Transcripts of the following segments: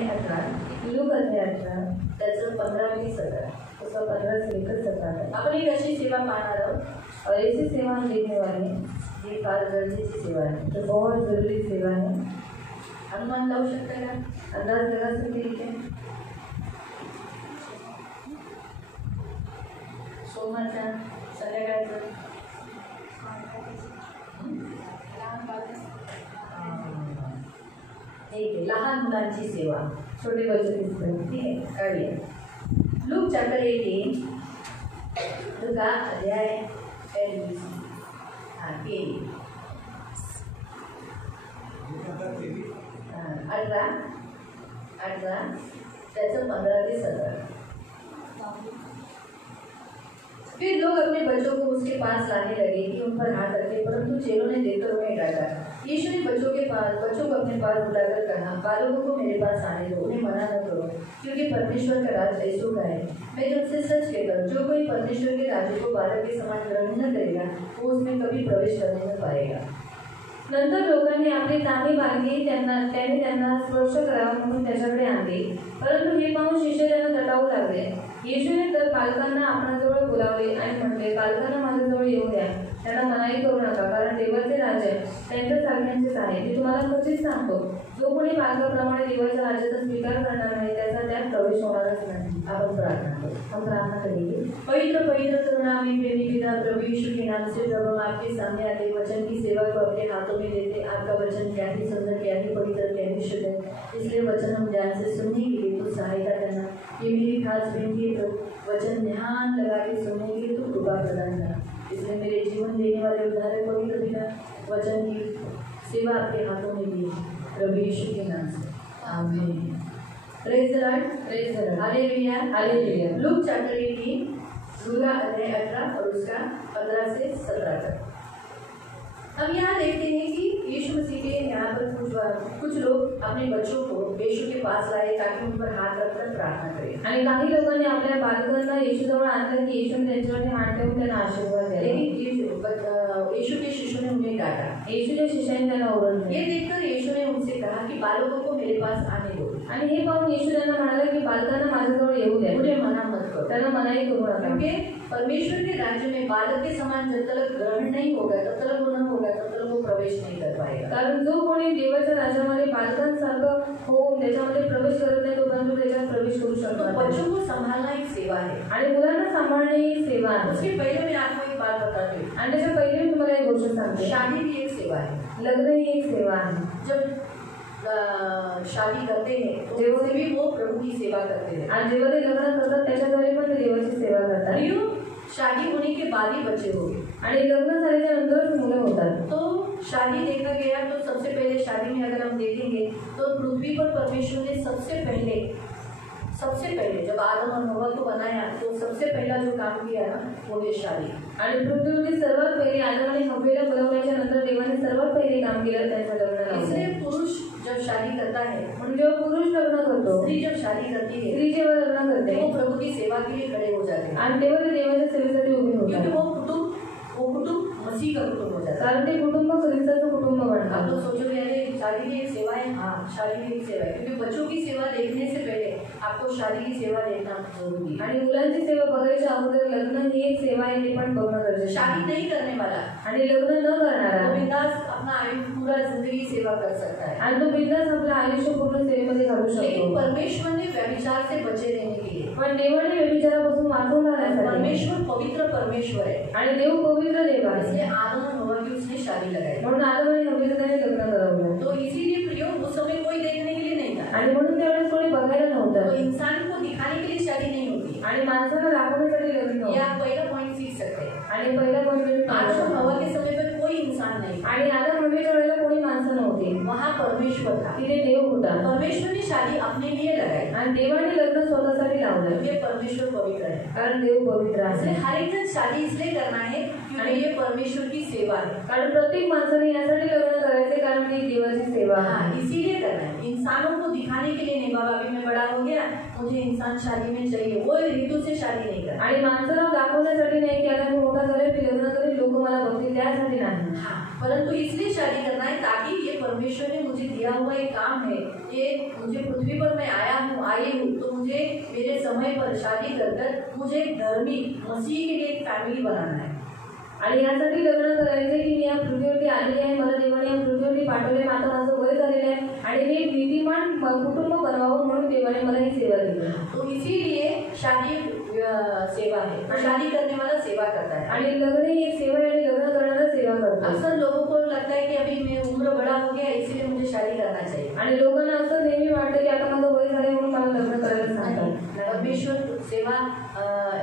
अध्याय 18, लूक अध्याय 18 त्याचं 15-17 उसका 15 से लेकर 17 तक आपण एक अशी सेवा पाहणार आहोत और ऐसी सेवा हम देखने वाले हैं ये फार गरजेची सेवा है, तो बहुत जरूरी सेवा है। अनुमान लावू शकता का? अंदाज लगा सकते हैं? सोमवारचा संध्याकाळचं ठीक आहे, लहान मुलांची सेवा, छोटे बच्चों की सेवा, ठीक है, काढूया। लूक चैप्टर 18 लूका अध्याय 18 त्याचं 15 से 17। फिर लोग अपने बच्चों को उसके पास लाने लगे कि उन पर हाथ रखे, परंतु चेलों ने देखकर उन्हें डांटा। यीशु ने बच्चों को अपने पास बुलाकर कहा, बालकों को मेरे पास आने दो, उन्हें मना न करो, क्योंकि परमेश्वर का राज ऐसों का है। मैं तुमसे सच कहता हूं, जो कोई परमेश्वर के राज्य को बालक के समान ग्रहण न करेगा वो उसमें कभी प्रवेश करने न पाएगा। नंतर लोकांनी आपली तांबी बांधली, त्याने त्यांना स्पर्श करावा म्हणून त्याच्याकडे आणले, परंतु हे पाहून शिष्य त्यांना दटावू लागले। येशूने तर बालकांना आपणाजवळ बोलावले आणि म्हटले, बालकांना माझ्याजवळ येऊ द्या, त्यांना मनाई करू नका, कारण देवाचे राज्य त्यांच्या सारख्यांचेच आहे। मी तुम्हाला खचित सांगतो, जो कोणी बालकाप्रमाणे देवाच्या राज्याचा स्वीकार करणार नाही त्याचा त्यात प्रवेश होणारच नाही। आपण प्रार्थना करू। हम प्रार्थना करेंगे। पवित्र पवित्र करुणामय प्रेमी पिता, प्रभु यीशु के नाम से प्रभु आपके सामने आते वचन की सेवा को अपने हाथों में देते। आपका वचन क्या ही सुंदर, क्या ही पवित्र, क्या ही शुद्ध है, इसलिए वचन हम ध्यान से सुनने के लिए तो सहायता करना। ये मेरी खास विनती है, वचन ध्यान लगा के सुनने के लिए तो कृपा प्रदान करना। इसलिए मेरे जीवन देने वाले उद्धारक पवित्र पिता, वचन की सेवा आपके हाथों में दी प्रभु यीशु के नाम से, आमीन। Praise the Lord, praise the Lord, hallelujah, hallelujah. Luke chapter 18 लूका अध्याय 18 और उसका 15 से 17 तक। हम यहाँ देखते हैं कि यीशु मसीह के यहाँ पर कुछ लोग अपने बच्चों को यीशु के पास लाए ताकि उन पर हाथ रखकर प्रार्थना करें। आणि काही लोकांनी आपल्या बालकांना येशूजवळ आणलं की येशूने त्यांच्यावरती हात ठेवून त्यांना आशीर्वाद द्यावा। लेकिन यीशु के शिष्यों ने उन्हें डांटा। यीशु के शिष्याने त्यांना ओरडले। ये देखकर यीशु ने उनसे कहा कि बालकों को मेरे पास आने दो। आणि हे पाहून येशू त्यांना म्हणाला की बालकांना माझ्याजवळ येऊ द्या, उन्हें मना मत करो, त्यांना मनाई करू नका, क्योंकि परमेश्वर के राज्य में बालक के समान जब तक ग्रहण नहीं होगा तब तक वो न होगा, तब तक वो प्रवेश नहीं कर पाएगा। कारण जो कोणी देवाच्या राज्यामध्ये बालकांसारखं होऊन त्याच्यामध्ये प्रवेश करत नाही तोपर्यंत त्याच्यात प्रवेश करू शकतो। बच्चों को संभालना एक सेवा है आणि मुलांना सांभाळणे ही सेवा आहे। उसके पहले मैं आपको एक बात बताती हूँ आणि त्याच्या पहिले मी तुम्हाला एक गोष्ट सांगते, शादी भी एक सेवा है, लग्न ही एक सेवा है। जब शादी करते हैं तो जेव्हा भी वो प्रभु की सेवा करते हैं आणि जेव्हा ते लग्न करतात त्याच्याद्वारे पण ते देवाची सेवा करतात। यूं शादी होने के बाद ही बच्चे होंगे आणि लग्न झाल्याच्या नंतरच मुलं होतात। तो शादी देखा गया तो सबसे पहले शादी में अगर हम देखेंगे तो पृथ्वी पर परमेश्वर ने सबसे पहले जब आदम और हव्वा को बनाया तो सबसे पहला जो काम किया ना वो है शादी। आणि पृथ्वीवरती सर्वात पहिले आदम आणि हव्वेला बोलावल्याच्या नंतर देवाने सर्वात पहिले काम केलं त्यांचं लग्न लावलं। इसलिए पुरुष जब शादी करता है, म्हणजे पुरुष लग्न करतो, स्त्री जब शादी करती है, स्त्री जेव्हा लग्न करते वो प्रभु की सेवा के लिए खड़े हो जाते हैं आणि तेव्हा ते देवाच्या सेवेसाठी उभे होतात, क्योंकि वो कुटुंब मसीह का कुटुंब हो जाता है, कारण ते कुटुंब ख्रिस्ताचं कुटुंब बनतं। आप लोग सोचोगे अरे शादी भी एक सेवा है, हाँ शादी भी एक सेवा है, क्योंकि बच्चों की सेवा देखने से पहले आपको शादी की सेवा देखना जरूरी है आणि मुलांची सेवा बघायच्या अगोदर लग्न ही एक सेवा आहे ते पण बघणं गरजेचं आहे। शादी नहीं करने वाला आणि लग्न न करणारा तो बिंदास अपना आयुष्य पूरा जिंदगी सेवा कर सकता है आणि तो बिंदास आपलं आयुष्य पूर्ण सेवेमध्ये घालू शकतो। लेकिन परमेश्वर ने व्यभिचार से बचे रहने के लिए, पण देवाने व्यभिचारापासून वाचवण्यासाठी, परमेश्वर पवित्र परमेश्वर है आणि देव पवित्र देव आहे, इसलिए आदम और हव्वा की उसने शादी लगाई, म्हणून आदम आणि हव्वेचं त्याने लग्न करवलं। तो इसीलिए प्रियो उस समय कोई देखने के लिए नहीं था आणि म्हणून त्यावेळेस कोणी बघायला नव्हतं। तो इंसान को दिखाने के लिए शादी नहीं होती आणि माणसाला दाखवण्यासाठी लग्न होतं। या पहिला पॉइंट सीख सकते हैं आणि पहिला पॉइंट आदम और हव्वा के समय पर कोई इंसान नहीं आणि आदम हव्वेच्या वेळेला कोणी माणसं नव्हती, वहाँ परमेश्वर था, तिथे देव होता। परमेश्वर ने शादी अपने लिए लगाई आणि देवाने लग्न स्वतःसाठी लावलं, क्योंकि परमेश्वर पवित्र है, कारण देव पवित्र आहे। हर एक जन शादी इसलिए करना है क्योंकि ये परमेश्वर की सेवा है, कारण प्रत्येक माणसाने यासाठी लग्न करायचे कारण ती देवाची सेवा है, इसीलिए करना है। इंसानों को दिखाने के लिए नहीं, बाबा अभी मैं बड़ा हो गया मुझे इंसान शादी में चाहिए, वो ऋतु से शादी नहीं करना आणि माणसाला दाखवण्यासाठी नाही की आता मी मोठा झाले मी लग्न करेन लोक मला बघतील त्यासाठी नाही, हाँ परंतु इसलिए शादी करना है ताकि ये परमेश्वर ने मुझे दिया हुआ एक काम है, ये मुझे पृथ्वी पर मैं आई हूँ तो मुझे मेरे समय पर शादी कर मुझे एक धर्मी मसीह के लिए एक फॅमिली बनाना है. आणि यासाठी लग्न करायचे की मी या पृथ्वीवरती आलेली आहे, मला देवाने या पृथ्वीवरती पाठवले, आता माझं वय झालेलं आहे आणि मी एक नीतिमान कुटुंब बनवावं म्हणून देवाने मला ही सेवा दिली. तो इसीलिए शादी सेवा है, शादी करने वाला सेवा करता है. आणि लग्न ही एक सेवा आहे आणि लग्न करणारा सेवा करतो. अक्सर लोगों को लगता है कि अभी मैं उम्र बड़ा हो गया इसलिए मुझे शादी करना चाहिए. आणि लोकांना असं नेहमी वाटतं की आता माझं वय झाले म्हणून मला लग्न करायला सांगतात. परमेश्वर सेवा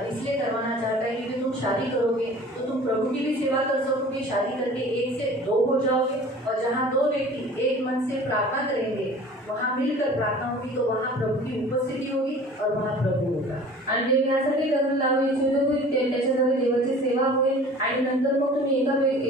इसलिए करवाना चाहता है क्योंकि तुम शादी करोगे तो तुम प्रभु की भी सेवा कर सकोगे. शादी करके एक से दो हो जाओगे और जहाँ दो व्यक्ति एक मन से प्रार्थना करेंगे वहाँ मिलकर प्रार्थना होगी तो वहाँ प्रभु की उपस्थिति होगी और वहाँ प्रभु होगा. आणि देव यासाठी लग्न लावू इच्छितो की त्याच्याद्वारे देवाची सेवा होईल आणि नंतर मग तुम्ही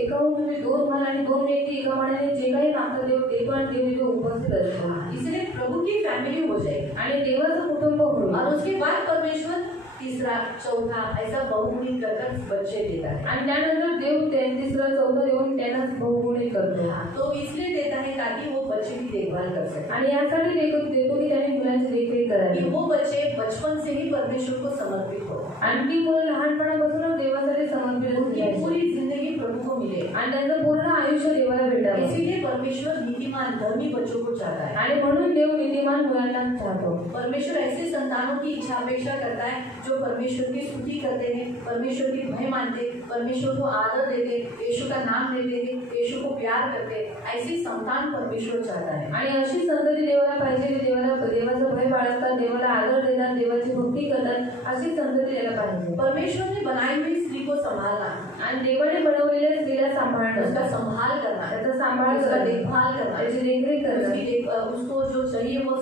एकाहून तुम्ही दोन व्हाल आणि दोन व्यक्ती एका मनाने जे काही मागतात देव ते पण देव उपस्थित असतो. इसलिए प्रभु की फैमिली हो जाएगी आणि देवाचं कुटुंब होईल और उसके बाद परमेश्वर तीसरा चौथा ऐसा बहुगुणित कर बच्चे देता है. आणि त्यानंतर देव तिसरा चौथा देऊन त्यांना बहुगुणित करतो. तो इसलिए देता है ताकि वो बच्चे की देखभाल कर सके. आणि यासाठी देतो की त्यांनी मुलांची देखरेख करावी. वो बच्चे बचपन से ही परमेश्वर को समर्पित हो आणि ती मुलं लहानपणापासूनच देवासाठी समर्पित होती. पूरी जिंदगी प्रभु को मिले आणि त्यांचं पूर्ण आयुष्य देवाला भेटावं. इसीलिए परमेश्वर नीतिमान धर्मी बच्चों को चाहता है. आणि म्हणून देव नीतिमान मुलांना चाहतो. परमेश्वर ऐसे संतानों की इच्छा अपेक्षा करता है जो परमेश्वर की स्तुति करते हैं, परमेश्वर की भय मानते, परमेश्वर को आदर देते, यीशु का नाम लेते हैं, यीशु को प्यार करते. ऐसी संतान परमेश्वर चाहता है. आणि अशी संतती देवाला पाहिजे जी देवाचं भय बाळगतात, देवाला आदर देतात, देवाची भक्ती करतात, अशी संतती द्यायला पाहिजे. परमेश्वर ने बनाई हुई स्त्री को संभालना आणि देवाने बनवलेल्या स्त्रीला सांभाळणं, उसका संभाल करना, त्याचा सांभाळ उसका करणं, देखभाल करना, त्याची देखरेख करणं, उसको जो चाहिए वो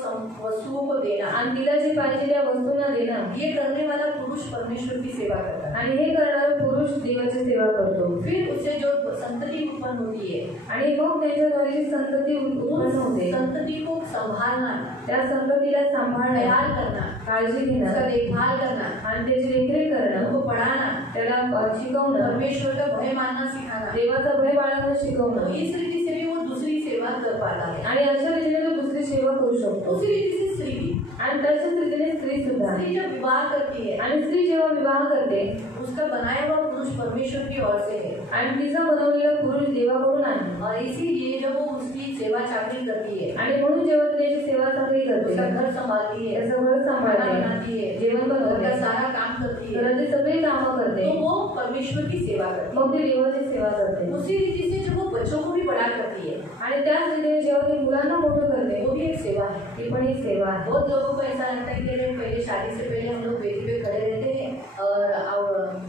वस्तुओं को देना आणि तिला जे पाहिजे त्या वस्तूंना देणं. ये करने वाला पुरुष परमेश्वर की सेवा करता है. आणि हे करणारा पुरुष देवाची सेवा करतो. फिर उससे जो संतति उत्पन्न होती है आणि मग त्याच्याद्वारे जी संतती उत्पन्न होते संतति को संभालना, त्या संततीला सांभाळणं, ख्याल करना, काळजी घेणं, उसका देखभाल करना आणि त्याची देखरेख करणं, उनको पढ़ाना, त्याला शिकवणं, परमेश्वर का भय मानना सिखाना, देवाचा भय बाळगणं शिकवणं. इस रीति से भी वो दूसरी सेवा कर पाता है. आणि अशा रीतीने तो दुसरी सेवा करू शकतो. उसी रीति से स्त्री भी, आणि तशाच रीतीने स्त्री सुद्धा. स्त्री जब विवाह करती है आणि स्त्री जेव्हा विवाह करते उसका बनाया हुआ पुरुष परमेश्वर की ओर से है आणि तिचा बनवलेला पुरुष देवाकडून आहे. और इसीलिए जब वो उसकी सेवा चाकरी करती है, आणि म्हणून जेव्हा ती त्याची सेवा चांगली करते, उसका घर संभालती है, त्याचं घर सांभाळते, बनाती है, जेवण घर बनवते, का सारा काम करती है, घरातली सगळी कामं करते, तो वो परमेश्वर की सेवा करती मग ती देवाची सेवा करते. है. उसी रीति से जब वो बच्चों को भी बड़ा करती है आणि त्याच रीतीने जेव्हा ती मुलांना मोठं करते वो भी एक सेवा है. ती पण एक सेवा आहे. बहुत लोगों को ऐसा लगता है कि अरे पहले शादी से पहले हम लोग वेदी पे खड़े रहते हैं और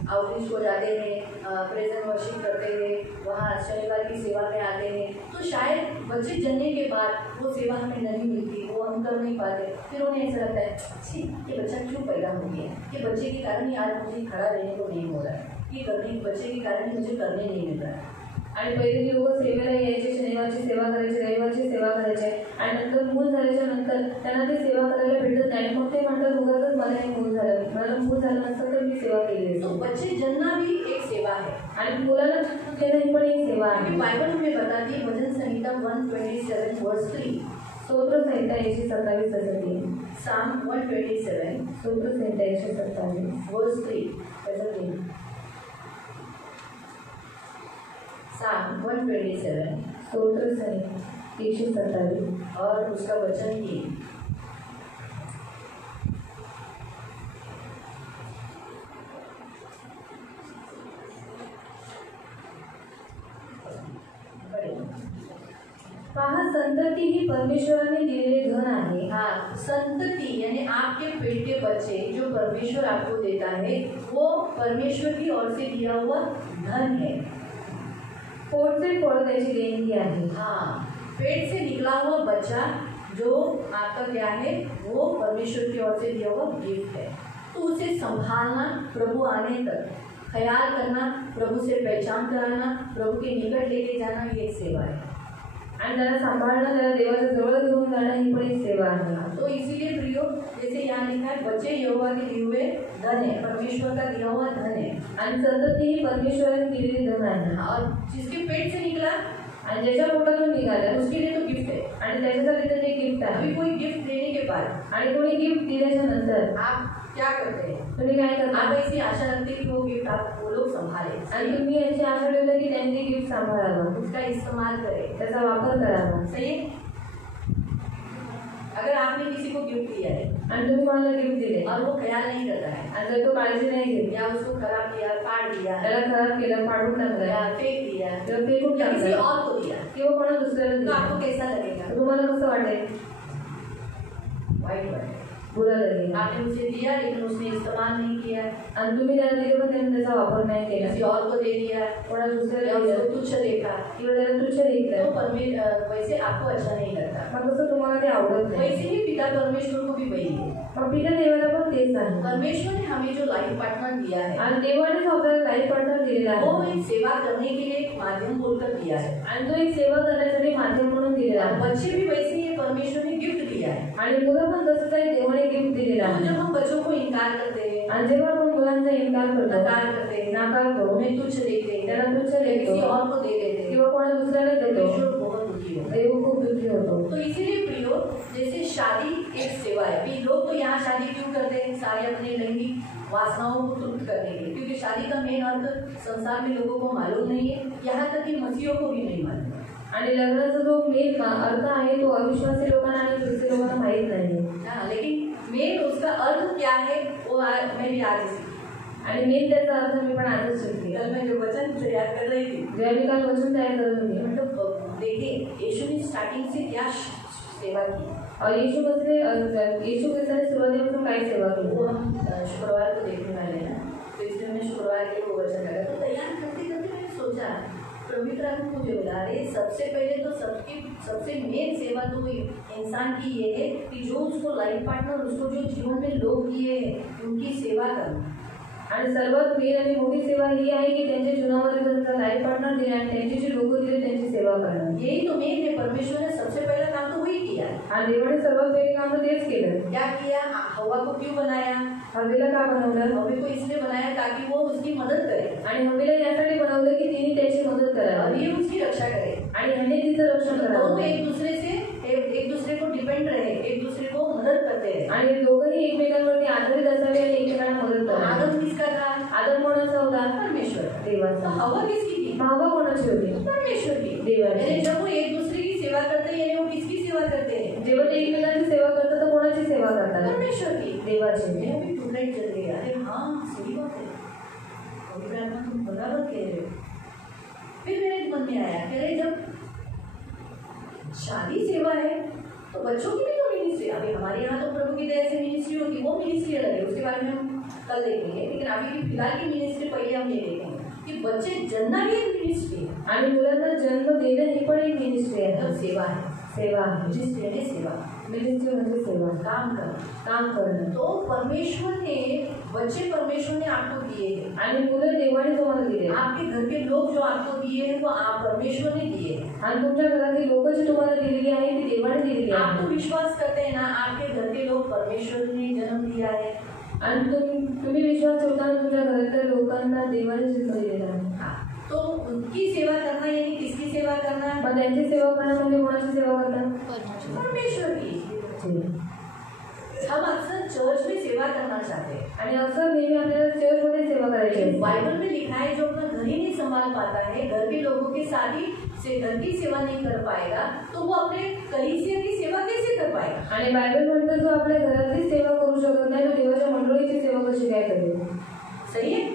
आउटरीच को जाते हैं, प्रेजेंट वर्शिप करते हैं, वहाँ शनिवार की सेवा में आते हैं, तो शायद बच्चे जन्ने के बाद वो सेवा हमें नहीं मिलती, वो हम कर नहीं पाते. फिर उन्हें ऐसा लगता है छी ये बच्चा क्यों पैदा हो गया, ये बच्चे के कारण ही आज मुझे खड़ा रहने को नहीं हो रहा है, ये करने बच्चे के कारण ही मुझे करने नहीं मिल रहा है. आणि पहिले जी लोक सेवेला यायचे, शनिवारची सेवा करायची, रविवारची सेवा करायचे आणि नंतर मूल झाल्याच्या नंतर त्यांना ती सेवा करायला भेटत नाही. मग ते म्हणतात उगाचच मला हे मूल झालं, मला मूल झालं नसतं तर मी सेवा केली असती. तो बच्चे जन्ना भी एक सेवा है आणि मुलाला जन्म देणं ही पण एक सेवा आहे. बाइबल हमें बताती है भजन संहिता 127 वर्स 3, स्तोत्र संहिता 127 असते. Psalm 127 स्तोत्र संहिता 127 वर्स 3 ऐसा नहीं. Psalm 127 स्तोत्र संहिता 127 और उसका वचन ही पहा, संतती ही परमेश्वराने दिलेले धन आहे. हाँ, संतति यानी आपके पेट के बच्चे जो परमेश्वर आपको देता है वो परमेश्वर की ओर से दिया हुआ धन है. पोटचे फळ त्याची देणगी आहे. हाँ, पेट से निकला हुआ बच्चा जो आपका क्या है वो परमेश्वर की ओर से दिया हुआ गिफ्ट है. तो उसे संभालना, प्रभु आने तक ख्याल करना, प्रभु से पहचान कराना, प्रभु के निकट लेके जाना, ये एक सेवा है. आणि त्याला सांभाळणं, त्याला देवाच्या जवळ घेऊन जाणं ही पण एक सेवा आहे. तो इसीलिए प्रियो, जैसे यहाँ लिखा है बच्चे यहोवा के दिए हुए धन है, परमेश्वर का दिया हुआ धन है. आणि संतती ही परमेश्वराने दिलेली धन आहे. और जिसके पेट से निकला आणि ज्याच्या पोटातून निघालं उसके लिए तो गिफ्ट है. आणि त्याच्यासाठी तर ते गिफ्ट अभी आहे. कोई गिफ्ट देने के बाद आणि कोणी गिफ्ट दिल्याच्या नंतर आप क्या करते हैं? तुम्ही काय करता? आप ऐसी आशा रखते हैं कि वो गिफ्ट आप वो लोग संभाले आणि तुम्ही याची आशा ठेवता की त्यांनी गिफ्ट सांभाळावं, उसका इस्तेमाल करें. त्याचा वापर करावा. सही है? अगर आपने किसी को गिफ्ट दिया है आणि तुम्ही मला गिफ्ट दिले और वो ख्याल नहीं करता है आणि जर तो काळजी नाही घेतली, या उसको खराब किया, फाड़ दिया, त्याला खराब केलं, फाडून टाकलं या फेंक दिया किंवा फेकून या किसी टाकलं और को दिया किंवा कोणा दुसऱ्याला तो दिलं, आपको कैसा लगेगा? तर तुम्हाला कसं वाटेल? White white. बुरा लगेल. आपने उसे दिया लेकिन उसने इस्तेमाल नहीं किया, आणि तुम्ही त्याला दिले पण त्याने त्याचा वापर नाही केला, किसी और को दे दिया कोणा या दुसऱ्याला उसको दिलं तुच्छ देखा, किंवा त्याला तुच्छ तो लेखलं, वैसे आपको अच्छा नहीं लगता. मग तसं तुम्हाला ते आवडत नाही. वैसे ही पिता परमेश्वर को भी वही है. मग पिता देवाला पण तेच आहे. परमेश्वर ने हमें जो लाइफ पार्टनर दिया है आणि देवाने जो आपल्याला लाईफ पार्टनर दिलेला वो आहे एक सेवा करने के लिए एक माध्यम बोलकर दिया है. आणि तो एक सेवा करण्यासाठी माध्यम म्हणून दिलेला और आहे. बच्चे भी वैसे ही परमेश्वर ने गिफ्ट दिया है. आणि मुलं पण तसंच आहे, देवाने गिफ्ट दिलेला तो आहे. जब हम बच्चों को इनकार करते हैं, आणि जेव्हा आपण मुलांचा इन्कार करतो, नकार करते हैं, नाकारतो, उन्हें तुच्छ देखते हैं, त्याला तुच्छ किसी लेखतो और को दे देते हैं, किंवा कोणा दुसऱ्याला देतो, परमेश्वर बहुत दुखी होता है. देव खूप दुःखी होतो. तो इसीलिए प्रियो, जैसे शादी एक सेवा है. भी लोग तो यहाँ शादी क्यों करते हैं? सारे अपने लैंगिक वासनाओं को तृप्त करने के लिए, क्योंकि शादी का मेन अर्थ संसार में लोगों को मालूम नहीं है, यहाँ तक कि मसीहों को भी नहीं मालूम. आणि लग्नाचा जो मेन अर्थ आहे तो अविश्वासी लोकांना आणि ख्रिस्ती लोकांना माहीत नाही. हाँ, लेकिन मेन उसका अर्थ क्या है वो मैं भी आज सीखी. आणि मेन त्याचा अर्थ मी पण आजच शिकली. कल मैं जो वचन तैयार कर रही थी, जेव्हा मी काल वचन तयार करत होती, मतलब देखिए यीशु ने स्टार्टिंग से क्या सेवा की. और यीशु ख्रिस्ताने सुरुवातीपासून काय सेवा केली वो हम शुक्रवार को देखने वाले हैं. तो इसलिए मैंने शुक्रवार के वो वचन लगा. तो तैयार करते करते मैंने सोचा, पवित्र आत्मा मुझे बोला, अरे सबसे पहले तो सबसे मेन सेवा तो इंसान की ये है कि जो उसको लाइफ पार्टनर, उसको जो जीवन में लोग दिए हैं उनकी सेवा करना. आणि सर्वात मेन आणि मोठी सेवा ही आहे की त्यांच्या जीवनामध्ये त्यांचा लाईफ पार्टनर दिले आणि त्यांची जी लोक दिले त्यांची सेवा करणं. यही तो मेन है. परमेश्वर ने सबसे पहला काम तो वही किया. आणि देवाने सर्वात पहिले काम तर तेच केलं. क्या किया? हवा को क्यों बनाया? हवेला का बनवलं? हवे को इसलिए बनाया ताकि वो उसकी मदद करे, आणि हवेला यासाठी बनवलं की तिने त्याची मदत और करावी ये उसकी रक्षा करे, आणि ह्याने तिचं रक्षण दोनों करावं. एक दूसरे को डिपेंड रहे, एक दूसरे को मदद करते रहे. आणि दोघंही एकमेकांवरती आधारित असावे आणि एकमेकांना मदत करावी. आदम किसका था? आदम कोणाचा होता? परमेश्वर. देवाचा. हवा किसकी थी? हवा कोणाची होती? परमेश्वर की. देवाची. यानी जब वो एक दूसरे की सेवा करते हैं, यानी वो किसकी सेवा करते हैं? जेव्हा ते एकमेकांची सेवा करतात तर कोणाची सेवा करतात? परमेश्वर की. देवाची. मैं भी टूटलाइट चल गई. अरे हाँ, सही बात है, पवित्र आत्मा तुम बराबर कह रहे हो. फिर मेरे मन में आया कि अरे जब शादी सेवा है तो बच्चों की भी तो मिनिस्ट्री. अभी हमारे यहाँ तो प्रभु की दया से मिनिस्ट्री होगी, वो मिनिस्ट्री अलग है, उसके बारे में हम कल देखेंगे. लेकिन अभी फिलहाल की मिनिस्ट्री पहले हम ये देखेंगे कि बच्चे जन्ना भी एक मिनिस्ट्री है. आणि मुलांना जन्म देणं ही पण एक मिनिस्ट्री आहे. मतलब सेवा है. सेवा आहे. मिनिस्ट्री है सेवा. मिनिस्ट्री म्हणजे सेवा, काम करना. काम करणं. तो परमेश्वर ने बच्चे परमेश्वर ने आपको दिए हैं, आणि मुलं देवाने तुम्हाला दिले. आपके घर के लोग जो आपको दिए हैं वो आप परमेश्वर ने दिए हैं. आणि तुमच्या घरातली लोक जी तुम्हाला दिलेली आहे ती देवाने दिलेली आप आहे. तो विश्वास करते हैं ना, आपके घर के लोग परमेश्वर ने जन्म दिया है. आणि तुम्ही विश्वास ठेवताना तुमच्या घरातल्या लोकांना देवाने जन्म दिलेला आहे. हाँ, तो उनकी सेवा करना यानी किसकी सेवा करना? मग त्यांची सेवा करणं म्हणजे कोणाची सेवा करणं? परमेश्वर की. हम अक्सर चर्च में सेवा करना चाहते हैं. आणि असं नेहमी आपल्याला चर्चमध्ये सेवा करायची लेकिन असते. बाइबल में लिखा है जो अपना घर ही नहीं संभाल पाता है, घर के लोगों के साथ ही से घर की सेवा नहीं कर पाएगा, तो वो अपने कलीसिया की सेवा कैसे कर पाएगा? आणि बायबल म्हणतं जो आपल्या घरातली सेवा करू शकत नाही तो देवाच्या मंडळीची सेवा कशी काय करेल? सही है.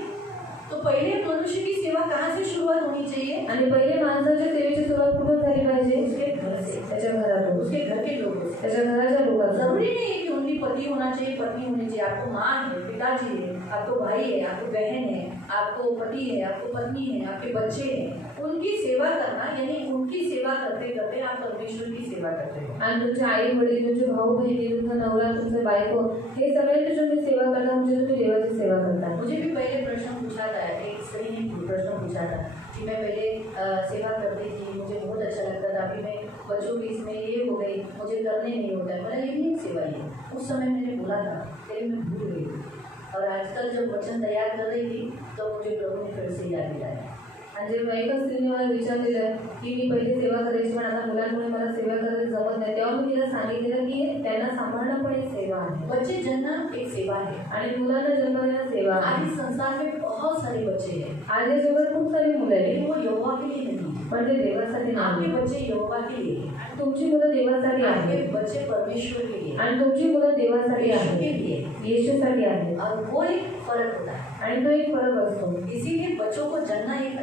तो पहले मनुष्य की सेवा कहाँ से शुरुआत होनी चाहिए? आणि पहिले माणसाच्या सेवेची सुरुवात कुठून झाली पाहिजे? उसके घर से, त्याच्या घरातून, उसके घर के लोगों से. त्याच्या घराच्या लोकांना. जरूरी नहीं है कि उनकी पति होना चाहिए, पत्नी होनी चाहिए. आपको माँ है, पिताजी है, आपको भाई है, आपको बहन है, आपको पति है, आपको पत्नी है, आपके बच्चे हैं. उनकी सेवा करना यानी उनकी सेवा करते करते आप परमेश्वर की सेवा करते हो. आणि तुमचे आई वडील, तुमचे भाऊ बहिणी, तुमचा नवरा, तुमचे बायको, हे सगळ्यांची तुम्ही सेवा करता म्हणजे तुम्ही देवाची सेवा करता. मुझे भी पहले प्रश्न पूछा था, एक स्त्री ने प्रश्न पूछा था कि मैं पहले सेवा करती थी, मुझे बहुत अच्छा लगता था, अभी मैं बच्चों की इसमें ये हो गई, मुझे करने नहीं होता है. बोला ये भी एक सेवा ही है. उस समय मैंने बोला था, लेकिन मैं भूल गई. और आजकल जब वचन तैयार कर रही थी तो मुझे प्रभु ने फिर से याद दिलाया. आणि जेव्हा एका स्त्रीने मला विचारलेलं की मी पहिले सेवा करायची पण आता मुलांमुळे मला सेवा करायला जमत नाही, तेव्हा मी तिला सांगितलेलं की त्यांना सांभाळणं पण सेवा आहे. बच्चे जन्म एक सेवा है. आणि मुलांना जन्म देणं सेवा आहे. आज इस संसार में बहुत सारे बच्चे हैं. आज या जगात खूप सारी मुलं आहेत, लेकिन वो यहोवा के लिए नहीं. पण ते देवासाठी आपके नाही. बच्चे यहोवा के लिए हैं. तुमची मुलं देवासाठी आपके आहेत बच्चे परमेश्वर के लिए हैं. आणि तुमची मुलं देवासाठी यीशु के आहेत, लिए. येशूसाठी आहेत. और वो एक फर्क होता है. आणि तो एक फरक असतो. इसीलिए बच्चों को जन्मना एक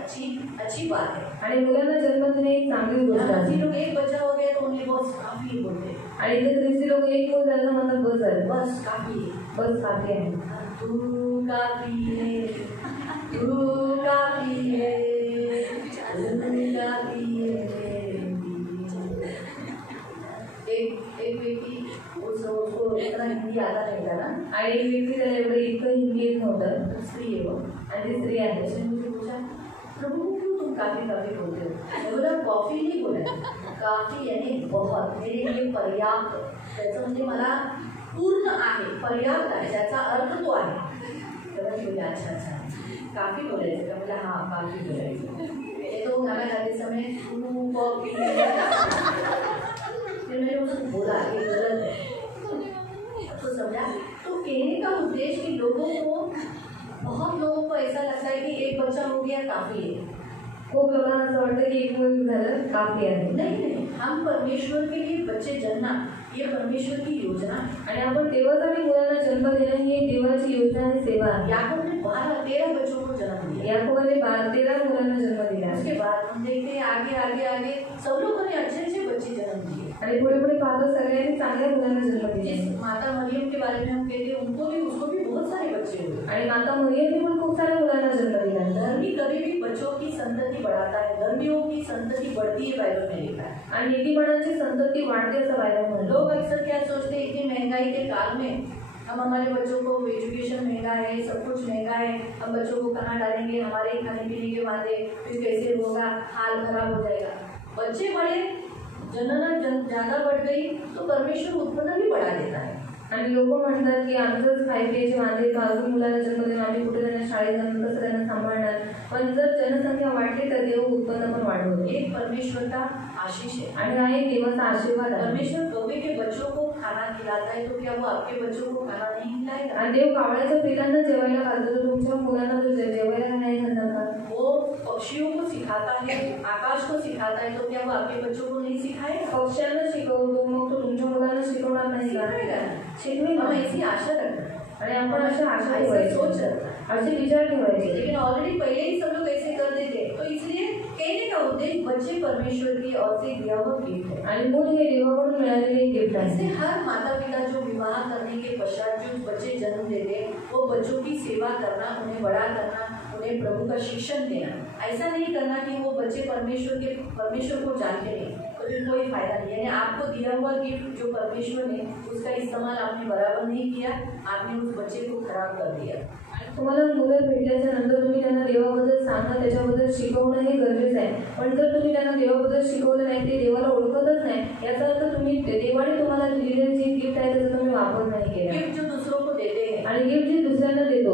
अच्छी बात है. आणि मुलांना जन्म देणे एक चांगली गोष्ट किसी आहे. लोग एक बच्चा हो गया तो उन्हें बहुत काफी बोलते हैं. आणि इथे ख्रिस्ती लोक एक मुल झालं म्हणतात बस झालं, बस काफी है. बस काफी आहे. तू काफी है, तू काफी है, तू काफी है. एक व्यक्ती उसको इतना हिंदी आता नहीं था ना. आणि एक व्यक्ती त्याला एवढं इतकं हिंदी येत नव्हतं. स्त्री है वो. आणि ती स्त्री आहे. उसने मुझे पूछा, प्रभु क्यों तुम काफी काफी बोलते हो? मैं बोला कॉफी नहीं बोला, काफी यानी बहुत, मेरे लिए पर्याप्त. त्याचं म्हणजे मला पूर्ण आहे, पर्याप्त आहे, त्याचा अर्थ तो आहे. तर मैं बोला अच्छा काफी बोलायचं का? बोला हाँ काफी बोलायचं. ये तो खाना खाते समय तू कॉफी. फिर मैंने उसको बोला ये गलत है. तो समझा. तो कहने का उद्देश्य कि लोगों को, बहुत लोगों को ऐसा लगता है कि एक बच्चा हो गया काफी है. खूप लोकांना असं वाटतं की एक मुल झालं काफी आहे. नहीं, हम परमेश्वर के लिए बच्चे जन्मना ये परमेश्वर की योजना है. आणि आपण देवासाठी मुलांना जन्म देणं ही एक देवाची योजना आणि सेवा आहे. याकूब ने 12-13 बच्चों को जन्म दिया. याकोबाने 13 मुलांना जन्म दिला. उसके बाद हम देखते हैं आगे सब लोगों ने अच्छे बच्चे जन्म दिए. आणि पुढे पुढे पाहतो सगळ्यांनी चांगल्या मुलांना जन्म दिला. जिस माता मरियम के बारे में हम कहते हैं उसको भी बहुत सारे बच्चे हुए. आणि माता मरियमने पण खूप साऱ्या मुलांना जन्म दिला. धर्मी कभी भी बच्चों की संतति बढ़ाता है. धर्मियों की संतति बढ़ती है, बाइबल में लिखा है. आणि नीतिमानाची संतती वाढते असं बायबल म्हणतो. लोग अक्सर क्या सोचते हैं, इतनी महंगाई के काल में हम हमारे बच्चों को, एजुकेशन महंगा है, सब कुछ महंगा है, हम बच्चों को कहाँ डालेंगे, हमारे खाने पीने के वादे, फिर कैसे होगा, हाल खराब हो जाएगा. बच्चे बड़े, जनना ज़्यादा बढ़ गई तो परमेश्वर उत्पन्न भी बढ़ा देता है. आणि लोक म्हणतात की आमचंच खायचे वांदे, अजून मुलांना जन्म देणं, आम्ही कुठे त्यांना शाळेत जाणं, कसं त्यांना सांभाळणार. पण जर जनसंख्या वाढली तर देव उत्पन्न पण वाढवतो. एक परमेश्वर का आशीष है. आणि हा एक देवाचा आशीर्वाद आहे. परमेश्वर कौवे के बच्चों को खाना खिलाता है, तो क्या वो आपके बच्चों को खाना नहीं खिलाएगा? आणि देव कावळ्याच्या पिलांना जेवायला घालतो, तर तुमच्या मुलांना तो जेवायला नाही घालणार का? वो पक्षियों को सिखाता है, आकाश को सिखाता है, तो क्या वो आपके बच्चों को नहीं सिखाएगा? पक्ष्यांना शिकवतो, मग तो तुमच्या मुलांना शिकवणार नाही का? शिकवे. हम ऐसी आशा रखते हैं. आणि आपण अशा आशा ऐसे ठेवायची, सोच रखते हैं. असे विचार ठेवायचे. लेकिन ऑलरेडी पहले ही सब लोग ऐसे कर देते. तो इसलिए कहने का उद्देश्य बच्चे परमेश्वर की ओर से दिया हुआ गिफ्ट है. आणि मूल हे देवाकडून मिळालेले एक गिफ्ट ऐसे आहे. हर माता पिता जो विवाह करने के पश्चात जो बच्चे जन्म देते हैं, वो बच्चों की सेवा करना, उन्हें बड़ा करना, उन्हें प्रभु का शिक्षण देना. ऐसा नहीं करना कि वो बच्चे परमेश्वर को जानते नहीं, तो फिर कोई फायदा नहीं. यानी आपको दिया हुआ गिफ्ट जो परमेश्वर ने, उसका इस्तेमाल आपने बराबर नहीं किया, आपने उस बच्चे को खराब कर दिया. तुम्हाला मुलं भेटल्याच्या नंतर तुम्ही त्यांना देवाबद्दल सांगणं, त्याच्याबद्दल शिकवणं हे गरजेचं आहे. पण जर तुम्ही त्यांना देवाबद्दल शिकवलं नाही, ते देवाला ओळखतच नाही, याचा अर्थ तुम्ही देवाने तुम्हाला दिलेले जे गिफ्ट आहे त्याचा तुम्ही वापर नाही केला. गिफ्ट जो दूसरों को देते हैं, आणि गिफ्ट जे दुसऱ्यांना देतो,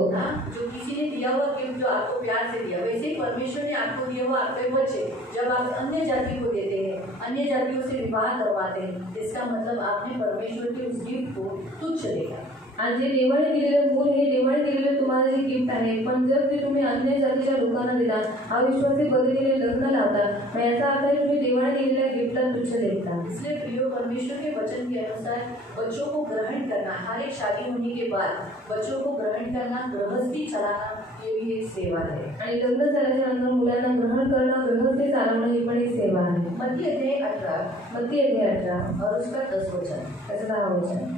जो किसी ने दिया हुआ गिफ्ट जो आपको प्यार से दिया, वैसे ही परमेश्वर ने आपको दिया हुआ आपके बच्चे जब आप अन्य जाति को देते हैं, अन्य जातियों से विवाह करवाते हैं, इसका मतलब आपने परमेश्वर के उस गिफ्ट को तुच्छ देखा. आणि जे देवाने दिलेलं मूल हे देवाने दिलेलं तुम्हाला जे गिफ्ट आहे, पण जर ते तुम्ही अन्य जातीच्या लोकांना देता, अविश्वासी पद्धतीने लग्न लावता, मग याचा अर्थ आहे तुम्ही देवाने दिलेल्या गिफ्टला तुच्छ देखता. इसलिए प्रियो, परमेश्वर के वचन के अनुसार बच्चों को ग्रहण करना, हर एक शादी होने के बाद बच्चों को ग्रहण करना, गृहस्थी चलाना, ये भी एक सेवा है. आणि लग्न झाल्याच्या नंतर मुलांना ग्रहण करणं, गृहस्थी चालवणं ही पण एक सेवा आहे. मत्ती अध्याय 18 मत्ती अध्याय 18 और उसका 10 वचन. त्याचं 10 वचन.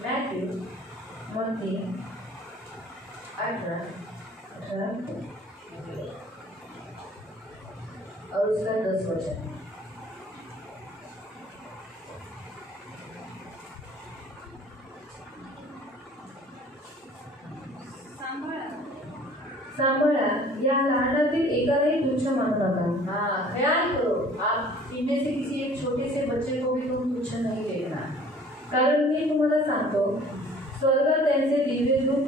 मत्ती मत्ती 18 और उसका 10 वचन. सांभाळा, या लहानातील एकालाही तुच्छ मानू नका. हाँ, ख्याल करो, आप इनमें से किसी एक छोटे से बच्चे को भी तुम तुच्छ नहीं देखना. कारण मी तुम्हाला सांगतो, स्वर्गात त्यांचे दिव्यदूत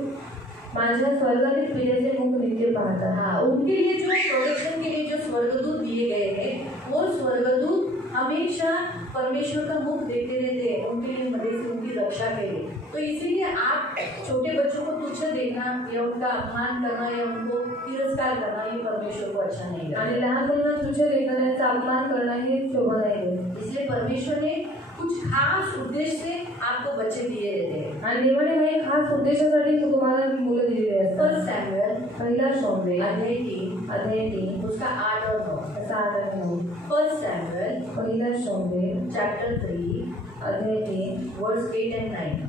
माझ्या स्वर्गातील पिढ्याचे मुख नित्य पाहतात. हाँ, उनके लिए जो प्रोटेक्शन के लिए जो स्वर्गदूत दिए गए हैं, वो स्वर्गदूत हमेशा परमेश्वर का मुख देखते रहते हैं, उनके लिए मदद से उनकी रक्षा के लिए। तो इसीलिए आप छोटे बच्चों को तुच्छ देखना या उनका अपमान करना या उनको तिरस्कार करना ये परमेश्वर को अच्छा नहीं लगता। आणि लहान मुलांना तुच्छ लेखन याचा अपमान करणं हे शोभा नाही। इसलिए परमेश्वर ने कुछ खास उद्देश्य से आपको बच्चे दिए रहते हैं आणि देवाने काही खास उद्देशासाठी तुम्हाला मुलं दिलेली असतात। फर्स्ट सैमुएल पहिला शमूएल अध्याय 3 उसका 8 और 9 असा आधार आहे। फर्स्ट सैमुएल पहिला शमूएल चैप्टर 3 अध्याय 3 वर्स 8 and 9।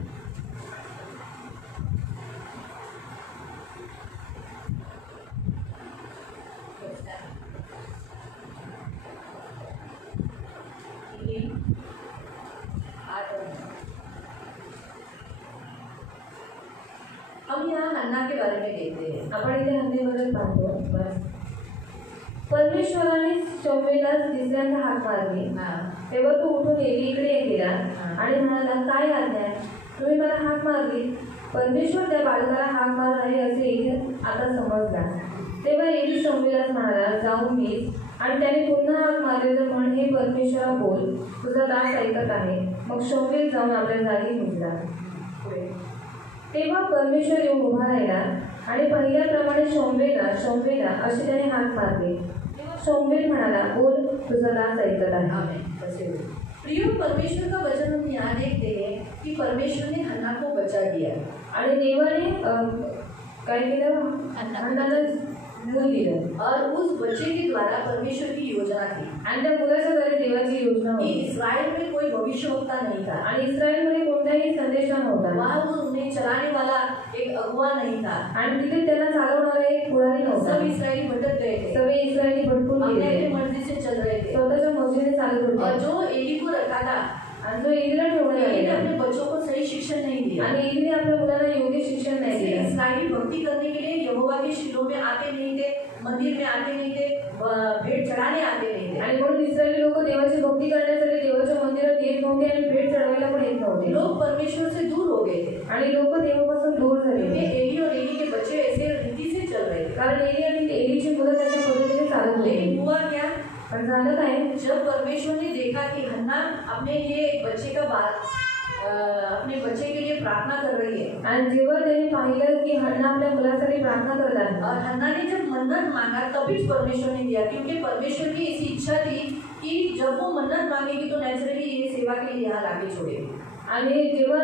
हम यहाँ हन्ना के बारे में देखते हैं। आपण इथे हन्नेबद्दल पाहतो। बस परमेश्वराने शमूएलास तिसऱ्यांदा हाक मारली। तेव्हा तो उठून एलीकडे गेला आणि म्हणाला, काय आज्ञा आहे? तुम्ही मला हाक मारली। परमेश्वर त्या बालकाला हाक मारत आहे असे इथे आता समजला। तेव्हा एली शमूएलास म्हणाला, जाऊन घे। आणि त्याने पुन्हा हाक मारले तर म्हण, हे परमेश्वरा बोल, तुझा दास ऐकत आहे। मग शमूएल जाऊन आपल्या जागी निघाला। तेव्हा परमेश्वर येऊन उभा राहिला आणि पहिल्याप्रमाणे शमूएला अशी त्याने हाक मारली। शमूएल म्हणाला, बोल, तुझा दास ऐकत आहे। प्रिय, परमेश्वर का वचन हम यहाँ देखते हैं कि परमेश्वर ने हन्ना को बचा दिया आणि देवाने काय केलं? हन्नाला मूल दिलं और उस बच्चे के द्वारा परमेश्वर की योजना थी आणि त्या मुलाच्या द्वारे देवाची योजना कि होती। इस्राएल में कोई भविष्यवक्ता नहीं था आणि इस्रायलमध्ये कोणताही संदेशा नव्हता। वहाँ वो उन्हें चलाने वाला एक अगुवा नहीं था आणि तिथे त्यांना चालवणारा एक पुढारी नव्हता। सब इस्राएली भटक गए थे, सगळे इस्रायली भटकून अपने गेले, अपनी मर्जी से चल रहे थे। स्वतःच्या मर्जीने चालत और होते। जो एली को रखा था, आणि जो एलीला ठेवण्यात एली ने आलेला अपने बच्चों को सही शिक्षण नहीं दिया आणि एलीने आपल्या मुलांना योग्य शिक्षण नाही इसलिए दिलं। इस्राएली भक्ति करने के लिए यहोवा के शिलोह में आते नहीं थे, मंदिर में आते नहीं थे, भेंट चढ़ाने आते नहीं थे। आणि म्हणून इस्रायली लोक देवाची भक्ती करण्यासाठी देवाच्या मंदिरात येत नव्हते आणि भेट चढवायला पण येत नव्हते। लोग परमेश्वर से दूर हो गए थे आणि लोक देवापासून दूर झाले क्योंकि होते, एली और एली के बच्चे ऐसे रीति से चल रहे थे। कारण एली आणि एलीची मुलं त्याच्या पद्धतीने चालत लेकिन होती। हुआ क्या, पण झालं काय? जब परमेश्वर ने देखा कि हन्ना अपने लिए एक बच्चे का अपने बच्चे के लिए प्रार्थना कर रही है आणि जेव्हा त्यांनी पाहिलं की हन्ना आपल्या मुलासाठी प्रार्थना करत आहे और हन्ना ने जब मन्नत मांगा तभी परमेश्वर ने दिया, क्योंकि परमेश्वर की ऐसी इच्छा थी कि जब वो मन्नत मांगेगी तो नेचुरली ये सेवा के लिए यहाँ लाके छोड़ेगी। आणि जेव्हा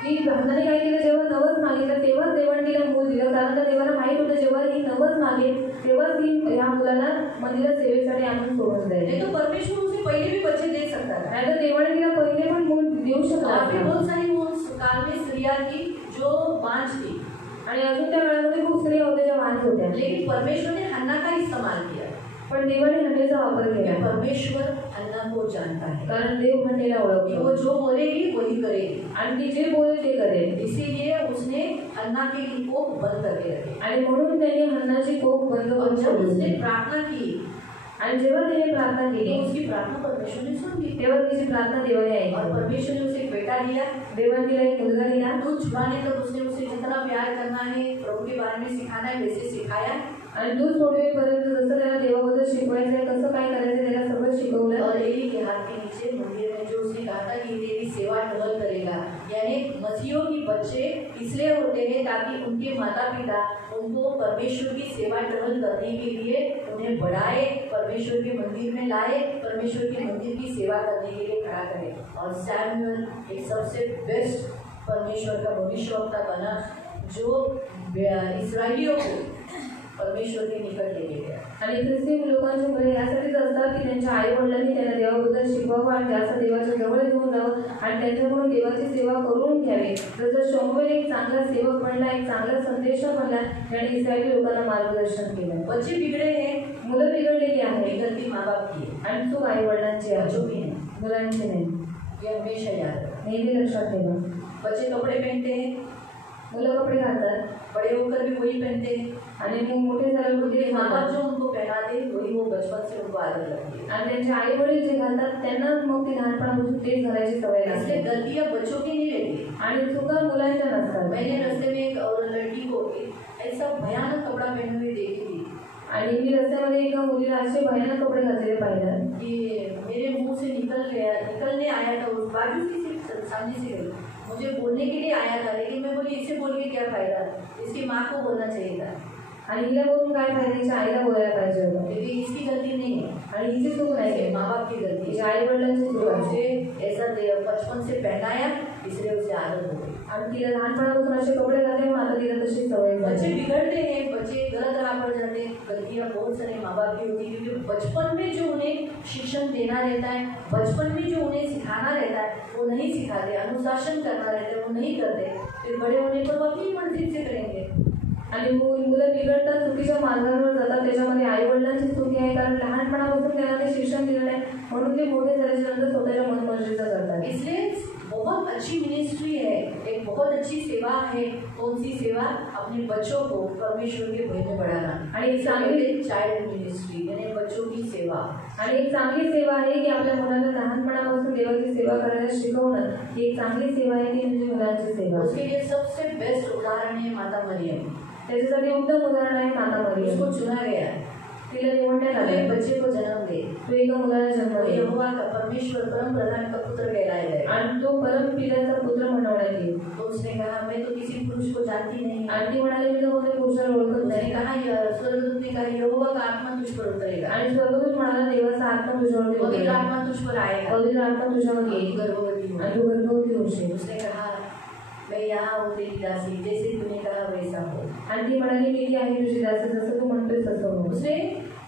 ती हन्नाने काय केलं, जेव्हा नवस मागितलं तेव्हाच देवाने तिला मूल दिलं, कारण त्या देवाला माहित होतं जेव्हा ही नवस मागेल तेव्हाच ती ह्या मुलाला मंदिरात सेवेसाठी आणून सोडून जाईल। नहीं तो परमेश्वर उसे पहले भी बच्चे दे सकता था, नाही तर देवाने तिला पहिले पण मूल देऊ शकला और भी असता। बहुत सारी उस काल में स्त्रियां थी जो बांझ थी, आणि अजून त्या काळामध्ये खूप स्त्रिया होत्या ज्या वांझ होत्या, लेकिन परमेश्वर ने हन्ना का इस्तेमाल किया। पण देवाने हन्नेचा वापर केला, परमेश्वर हन्ना को जानता है, कारण देव हन्नेला कि ओळखतो वो जो बोलेगी वही करेगी। आणि ती जे बोलेल ते करेल। इसीलिए उसने हन्ना के लिए कोप बंद करके रखे आणि म्हणून त्याने हन्नाची कोप बंद और करून जब सोडली। उसने प्रार्थना की आणि जेव्हा तिने प्रार्थना तो केली उसकी प्रार्थना परमेश्वर ने सुन ली तेव्हा तिची प्रार्थना देवाने और ऐकली। परमेश्वर ने उसे एक बेटा दिया। देवाने तिला एक मुलगा दिला। दूध छुड़ाने तक उसने उसे जितना प्यार करना है, प्रभु के बारे में सिखाना है, वैसे सिखाया। आणि दूध सोडवेपर्यंत जसं त्याला देवाबद्दल शिकवायचं आहे, कसं काय करायचं त्याला सगळं शिकवलं। और एली के हाथ के नीचे मंदिर में जो उसने कहा था कि तेरी सेवा टहल करेगा, यानी मसीहों के बच्चे इसलिए होते हैं ताकि उनके माता पिता उनको परमेश्वर की सेवा टहल करने के लिए उन्हें बढ़ाए, परमेश्वर के मंदिर में लाए, परमेश्वर के मंदिर की सेवा करने के लिए खड़ा करे। और सैमुएल एक सबसे बेस्ट परमेश्वर का भविष्यवक्ता बना जो इस्राएलियों को परमेश्वर के निकट लेके गया। आणि ख्रिस्ती लोकांची मुले यासाठीच असतात की त्यांच्या आई वडिलांनी त्यांना देवाबद्दल शिकवावं आणि जास्त देवाच्या जवळ घेऊन जावं आणि त्यांच्याकडून देवाची सेवा करून घ्यावी। जसं शमूएल एक चांगला सेवक बनला, एक चांगला संदेशक बनला, ज्याने इस्रायली लोकांना मार्गदर्शन केलं। बच्चे बिगड़े हैं, मुलं बिघडलेली आहेत गलती माँ बाप की है, आणि चूक आई वडिलांची आहे, बच्चों की है, मुलांची नाही। ये हमेशा याद रखें। नेहमी लक्षात ठेवा। बच्चे कपड़े पहनते हैं, मुलं कपडे घालतात बड़े होकर भी वही पहनते हैं, आणि मग मोठे झाल्यावर माँ बाप जो उनको पहनाते हैं वही वो बचपन से उनको आदत लगती है। आणि त्यांचे आई वडील जे घालतात त्यांना मग ते लहानपणापासून तेच घालायची सवय इसलिए लागते गलतियाँ बच्चों की नहीं रहती। आणि चुका मुलांच्या नसतात। मैंने रास्ते में एक और लड़की को ऐसा भयानक कपड़ा पहने हुए देखी थी आणि मी रस्त्यामध्ये एका मुलीला असे भयानक कपडे घातलेले पाहिलं कि मेरे मुंह से निकलने आया था, उस बाजू की सामने से गई, मुझे बोलने के लिए आया था, लेकिन मैं बोली इससे बोल के क्या फायदा, इसकी माँ को बोलना चाहिए था, आणि हिला बोलून काय फायदा, हिच्या आईला बोलायला पाहिजे होतं. क्योंकि इसकी गलती नहीं है, आणि हिची चूक नाही इसके आहे, माँ बाप की गलती हिच्या है. आई वडिलांची चूक जो आहे. उसे ऐसा बचपन से पहनाया, इसलिए उसे आदत हो गई. आणि तिला लहानपणापासून असे कपडे घातले म्हणून आता तिला तशी सवय बच्चे झाली. बिगड़ते हैं, बच्चे गलत राह पर जाते हैं. गलतियाँ बहुत सारे माँ बाप की होती है, क्योंकि बचपन में जो उन्हें शिक्षण देना रहता है, बचपन में जो उन्हें सिखाना रहता है वो नहीं सिखाते, अनुशासन करना रहता है वो नहीं करते, फिर बड़े होने पर वो अपनी मर्जी से करेंगे. आणि मुलं बिघडतात, चुकीच्या मार्गावर जातात. त्याच्यामध्ये आई वडिलांची चुकी आहे, कारण लहानपणापासून त्यांना ते शिक्षण दिलं नाही म्हणून ते मोठे झाल्याच्या नंतर स्वतःच्या मनमर्जीचं करतात. इसलिए बहुत अच्छी मिनिस्ट्री है, एक बहुत अच्छी सेवा है. कौन सी सेवा? अपने बच्चों को परमेश्वर के भय में बढ़ाना. आणि एक चांगली चाइल्ड मिनिस्ट्री यानी बच्चों की सेवा. आणि एक चांगली सेवा आहे की आपल्या मुलांना लहानपणापासून देवाची सेवा करायला शिकवणं, ही एक चांगली सेवा आहे, ती म्हणजे मुलांची सेवा. उसके लिए सबसे बेस्ट उदाहरण है माता मरियम. त्याच्यासाठी उत्तम उदाहरण आहे माता मरियम. उसको चुना गया, तिला निवडण्यात एक आले, बच्चे को जन्म दे, तो एका मुलाला जन्म वो दिला यहोवा का परमेश्वर परम प्रधान का पुत्र कहलाया गया. आणि तो परम पित्याचा पुत्र म्हणवण्यात येईल. तो उसने कहा मैं तो किसी पुरुष को जानती नहीं. आणि ती म्हणाली मी तर कोणत्या पुरुषाला ओळखत उसने नाही. कहा स्वर्गदूत ने कहा यहोवा का आत्मा तुझ पर उतरेगा, आणि स्वर्गदूत म्हणाला देवाचा आत्मा तुझ्यावरती पवित्र उतरेल. आत्मा तुझ पर आएगा, पवित्र आत्मा तुझ्यावर येईल गर्भवती हो. आणि तू गर्भवती होशील. उसने कहा मैं यहाँ हूँ तेरी दासी, जैसे तूने कहा वैसा हो. आणि ती म्हणाली मी ती आहे तुझी दासी, जसं तू म्हणतोय तसं हो. उसने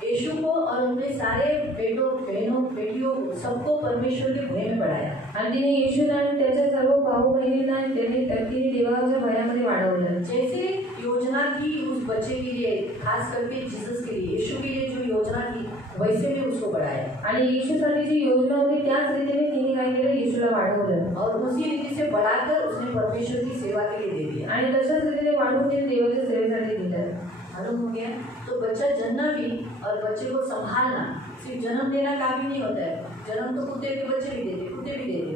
यीशु को और अपने सारे बेटों बहनों बेटियों को सबको परमेश्वर के भय में बढ़ाया. आणि तिने येशूला आणि त्याच्या सर्व भाऊ बहिणींना तिने देवाच्या भयामध्ये वाढवलं. जैसे योजना थी उस बच्चे के लिए, खास करके जीसस के लिए, यीशु के लिए जो योजना थी वैसे भी उसको बढ़ाया. आणि येशूसाठी जी योजना होती त्याच रीतीने तिने काय केलं, येशूला वाढवलं. और उसी रीति से बढ़ाकर उसने परमेश्वर की सेवा के लिए दे दिया. आणि तशाच रीतीने वाढवून तिने देवाच्या सेवेसाठी दिलं. मालूम हो गया. तो बच्चा जन्मना भी और बच्चे को संभालना, सिर्फ जन्म देना काफी नहीं होता है. जन्म तो कुत्ते के बच्चे भी देते, कुत्ते भी देते.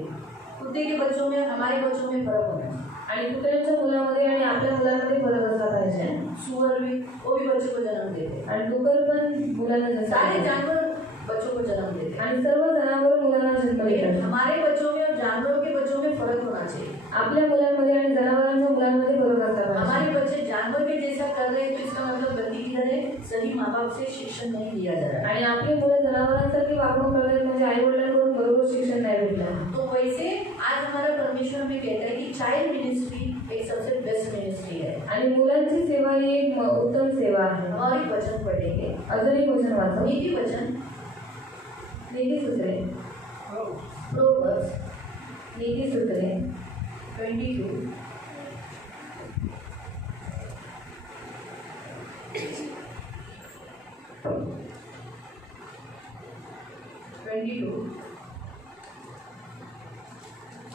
कुत्ते के बच्चों में हमारे बच्चों में फर्क होना है. आणि कुत्र्यांच्या मुलामध्ये आणि आपल्या मुलांमध्ये फरक असला पाहिजे. सुअर भी, वो भी बच्चे को जन्म देते. आणि डुकर पण मुलांना जन्म सारे देतात. जानवर बच्चों को जन्म देते. आणि सर्व जनावर मुलांना जन्म लेकिन देतात. हमारे बच्चों में और जानवरों के बच्चों में फर्क होना चाहिए. आपल्या मुलांमध्ये आणि जनावरांच्या मुलांमध्ये फरक असला पाहिजे. हमारे बच्चे जानवर के जैसा कर रहे हैं तो इसका मतलब गलती किधर है? सही माँ बाप से शिक्षण नहीं दिया जा रहा है. आणि आपली मुलं जनावरांसारखी वागणूक करतात म्हणजे आई वडिलांकडून बरोबर शिक्षण नाही भेटलं. तो वैसे आज हमारा परमेश्वर हमें कहता है कि चाइल्ड मिनिस्ट्री एक सबसे बेस्ट मिनिस्ट्री है. आणि मुलांची सेवा ही एक उत्तम सेवा आहे. और एक वचन पढ़ेंगे, अजून एक वचन वाचू. नीति वचन, नीतिसूत्रे, प्रोवर्ब्स नीतिसूत्रे 22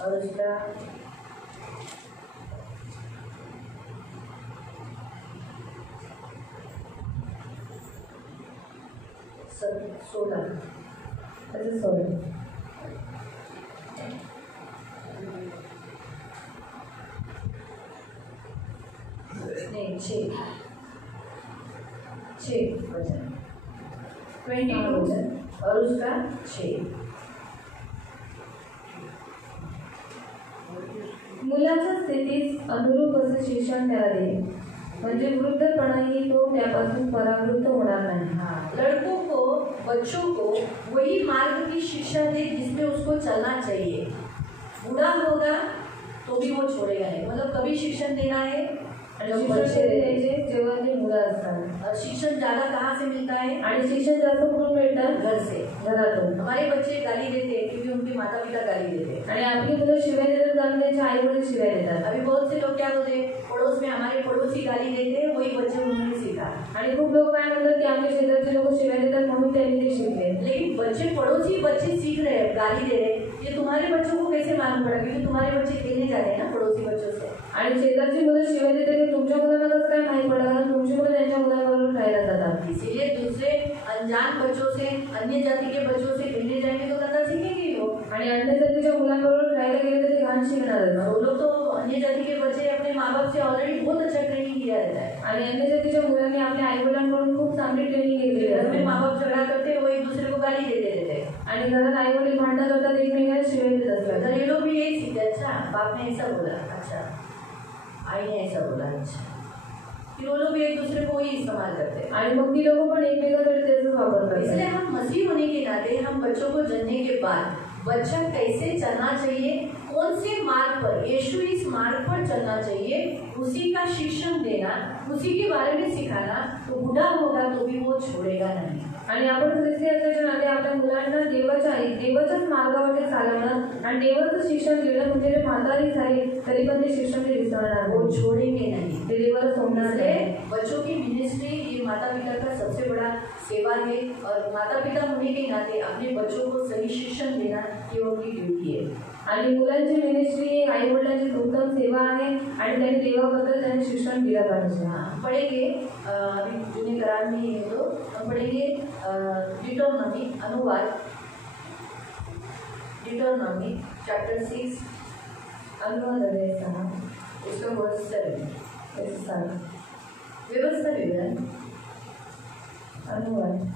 और उसका 16. त्याचं सोडून नहीं 6 वचन 22 और उसका 6. मुलाच्या स्थितीस अनुरूप असे शिक्षण त्याला दे, म्हणजे वृद्धपणाही तो त्यापासून परावृत्त होणार नाही. हाँ, लड़कों को, बच्चों को वही मार्ग की शिक्षा दे जिसमें उसको चलना चाहिए. बूढ़ा होगा तो भी वो छोड़ेगा नहीं. मतलब कभी शिक्षण देना है आणि जब शिक्षण बच्चे कधी द्यायचे जेव्हा ते मुलं असतात. और शिक्षण ज्यादा कहाँ से मिलता है? आणि शिक्षण जास्त कुठून मिळतं? घर से. घरातून. हमारे बच्चे गाली देते हैं क्योंकि उनके माता पिता गाली देते हैं. आणि आपली मुलं शिव्या देतात कारण त्यांचे आई वडील शिव्या देतात. अभी बहुत से लोग क्या बोलते हैं, पड़ोस में हमारे पड़ोसी गाली देते हैं, वही बच्चे उन्होंने सीखा. आणि खूप लोक काय म्हणतात की आमच्या शेजारचे लोक शिव्या देतात म्हणून त्यांनी ते शिकले. लेकिन पड़ोसी बच्चे सीख रहे हैं, गाली दे रहे हैं, ये तुम्हारे बच्चों को कैसे मालूम पड़ा? क्योंकि तुम्हारे बच्चे खेलने जा रहे हैं ना पड़ोसी बच्चों से. आणि शेजारची मुलं शिव्या देतात ते तुमच्या मुलांना कसं काय माहित पडलं, कारण तुमची मुलं त्यांच्या मुलाबरोबर खेळायला जातात. इसीलिए दूसरे अनजान बच्चों से, अन्य जाति के बच्चों से खेलने जाएंगे तो ज्यादा सीखेंगे ही लोग. आणि अन्य जातीच्या मुलांबरोबर राहायला गेले तर ते घाण शिकणारच. वो लोग तो अन्य जाति के बच्चे अपने माँ बाप से ऑलरेडी बहुत अच्छा ट्रेनिंग किया रहता है. आणि अन्य जातीच्या मुलांनी आपल्या आई वडिलांकडून खूप चांगली ट्रेनिंग घेतलेली घर असते. में माँ बाप झगड़ा करते वो एक दूसरे को गाली देते रहते हैं. आणि घरात आई वडील भांडण करतात, एकमेकांना शिव्या देत असतात. तो ये लोग भी यही सीखते, अच्छा बाप ने ऐसा बोला, अच्छा आई ने ऐसा बोला, अच्छा. फिर वो लोग भी एक दूसरे को ही इस्तेमाल करते हैं. आणि मग ती लोक पण एकमेकांकडे त्याचा वापर इसलिए करतात. हम मसीह होने के नाते हम बच्चों को जन्मने के बाद बच्चा कैसे चलना चाहिए, कौन से मार्ग पर, यीशु इस मार्ग पर चलना चाहिए, उसी का शिक्षण देना, उसी के बारे में सिखाना, तो बूढ़ा होगा तो भी वो छोड़ेगा नहीं. आणि आपण ख्रिस्ती असल्याच्या नाते आपल्या मुलांना देवाच्याच मार्गावर चालवणं आणि देवाचं शिक्षण देणं, म्हणजे ते म्हातारी झाले तरी पण ते शिक्षण ते विसरणार, वो छोड़ेंगे नहीं. ते देवाला सोडणार नाही. बच्चों की मिनिस्ट्री ये माता पिता का सबसे बड़ा सेवा है और माता पिता होने के नाते अपने बच्चों को सही शिक्षण देना ये उनकी ड्यूटी है. आणि मुलांची मिनिस्ट्री आई वडिलांची उत्तम सेवा आहे आणि त्यांनी देवाबद्दल त्यांनी शिक्षण दिलं पाहिजे. पढ़ेंगे अभी जूने करार में ही है तो हम पढ़ेंगे डिटोनॉमी अनुवाद, डिटोनॉमी चैप्टर 6 अनुवाद आहे सहा, उसका वर्स 7. व्यवस्था विवरण अनुवाद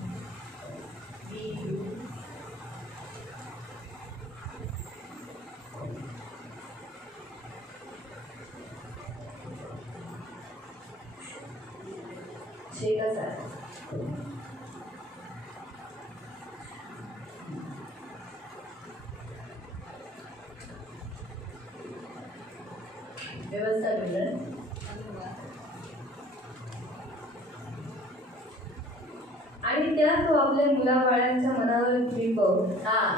व्यवस्था विवरण आणि त्यात तो आपल्या मुलाबाळांच्या मनावर ठेवतो. हाँ,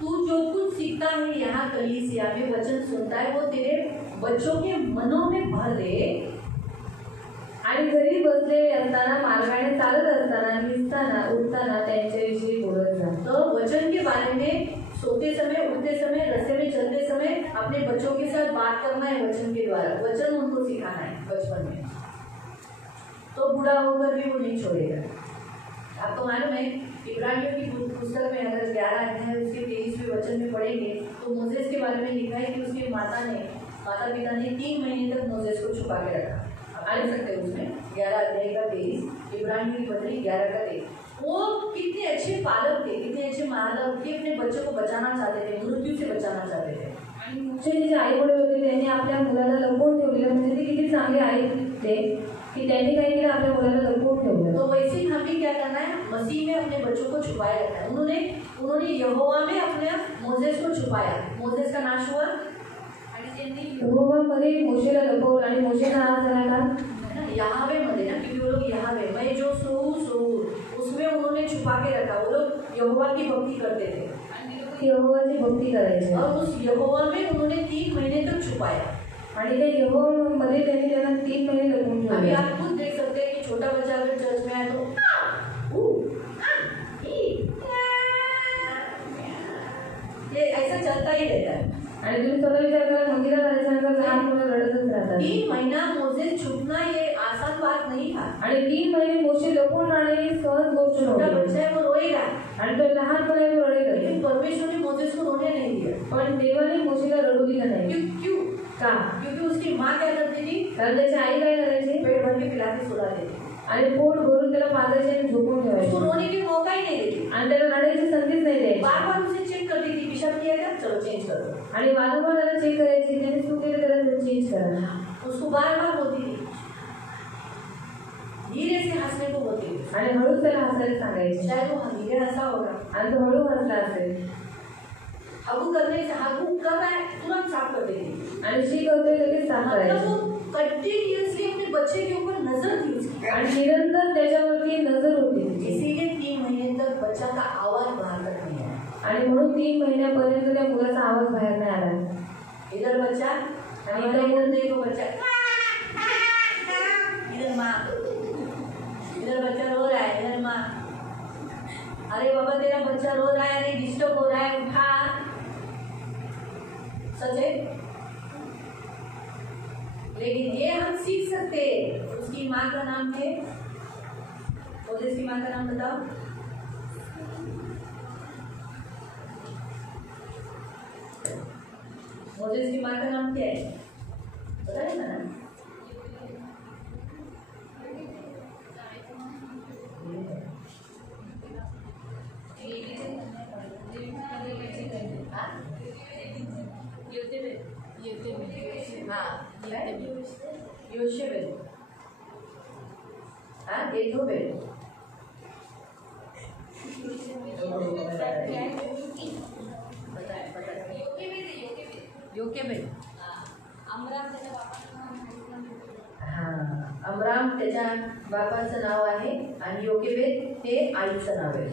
तू जो कुछ सीखता है यहाँ कलीसिया में वचन सुनता है वो तेरे बच्चों के मनों में भर दे. आणि घरी बसलेले असताना, मार्गाने चालत असताना, निसताना, उठताना त्यांच्याविषयी बोलत जा. तो वचन के बारे में सोते समय, उठते समय, रास्ते में चलते समय अपने बच्चों के साथ बात करना है वचन के द्वारा. वचन उनको सिखाना है बचपन में, तो बूढ़ा होकर भी वो नहीं छोड़ेगा. आपको मालूम है इब्रानियों की पुस्तक में अगर 11 अध्याय उसके 23वें वचन में पढ़ेंगे तो मोसेस के बारे में लिखा है कि उसके माता पिता ने 3 महीने तक मोसेस को छुपा के रखा. आप देख सकते हैं उसमें 11 अध्याय का 23, इब्रानियों की पत्री 11 का 23. वो कितने अच्छे पालक थे, कितने अच्छे मालक थे, अपने बच्चों को बचाना चाहते थे, मृत्यू से बचाना चाहते थे. आणि मोशेचे जे आई वडील होते त्यांनी आपल्या मुलाला लपवून ठेवलेलं, म्हणजे ते किती चांगले आई ते की त्यांनी काय केलं, आपल्या मुलाला लपवून ठेवलं. तो वैसे ही हमें क्या करना है, मसीह में अपने बच्चों को छुपाए रखना है. उन्होंने यहोवा में अपने मोसेस को छुपाया. मोसेस का नाश हुआ आणि त्यांनी यहोवामध्ये मोशेला लपवलं आणि मोशेचा नाश झाला का यहावे मध्ये ना, क्योंकि वो लोग यहावे मैं जो सोऊ उसमें उन्होंने छुपा के रखा. वो लोग यहोवा की भक्ति करते थे, यहोवाची भक्ती करायची और उस यहोवा में उन्होंने 3 महीने तक छुपाया. आणि त्या यहोवामध्ये त्यांनी त्यांना 3 महिने लपवून अभी ठेवले. आप खुद देख सकते हैं कि छोटा बच्चा अगर चर्च में आए तो ये ऐसा चलता ही रहता है. आणि तुम्ही स्वतः विचार करा, मंदिरात आल्याच्यानंतर लहान मुलं रडतच राहतात. 3 महीना मोसेस छुपना ये आसान बात नहीं था. आणि 3 महिने मोशे लपून राहणे ही सहज गोष्ट छोटा नव्हती. बच्चा है वो रोएगा, आणि तो लहानपणी रडेल, लेकिन परमेश्वर ने मोसेस को रोने नहीं दिया. पण देवाने मोशेला रडू दिलं नाही. क्यों? का? क्योंकि उसकी माँ क्या करती थी, कारण त्याची आई काय करायची, पेट भर के पिलाते सुलाते थे. आणि पोट भरून त्याला पाजायचे आणि झोपून ठेवायचे उसको रोने की मौका ही नहीं देती. आणि त्याला रडायची संधीच नाही द्यायची. बार बार उसे चेक करती थी, पेशाब किया क्या, चलो चेंज कर दो. आणि वारंवार त्याला चेक करायची, त्याने चूक केली त्याला चेंज करा. उसको बार बार बोलती थी, धीरे से हंसने को बोलती थी. आणि हळूच त्याला हसायला सांगायचे. शायद वो धीरे हंसा होगा आणि तो हळू हसला असेल. हागू करने से हागू कर रहा है तुरंत साफ कर देती. आणि शी करतोय लगेच साफ मतलब करायची. वो कंटिन्यूअसली अपने बच्चे के ऊपर नजर थी उसकी. आणि निरंतर त्याच्यावरती नजर होती तिची. इसीलिए 3 महीने तक बच्चा का आवाज बाहर तक नहीं आया. आणि म्हणून 3 महिन्यापर्यंत त्या मुलाचा आवाज बाहेर नाही आला. इधर बच्चा आणि इधर देखो बच्चा, इधर माँ, इधर बच्चा रो रहा है, इधर माँ, अरे बाबा तेरा बच्चा रो रहा है, अरे डिस्टर्ब हो रहा है, उठा. सच है, लेकिन ये हम सीख सकते हैं. उसकी माँ का नाम है, मोसेस की माँ का नाम बताओ. मोजेस की माँ का नाम क्या है पता है ना? योशेबेल, एथोबेल, योकेबेल, अमराम त्याच्या बापाचं नाव आहे आणि योकेबेल हे आईचं नाव आहे.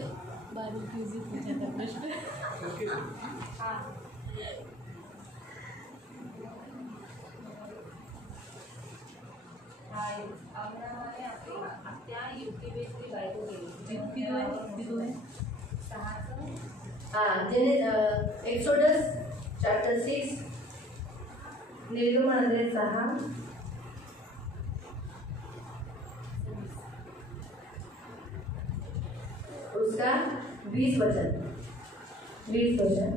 एक्सोडस चैप्टर 6 निर्गमन 6 उसका 20 वचन.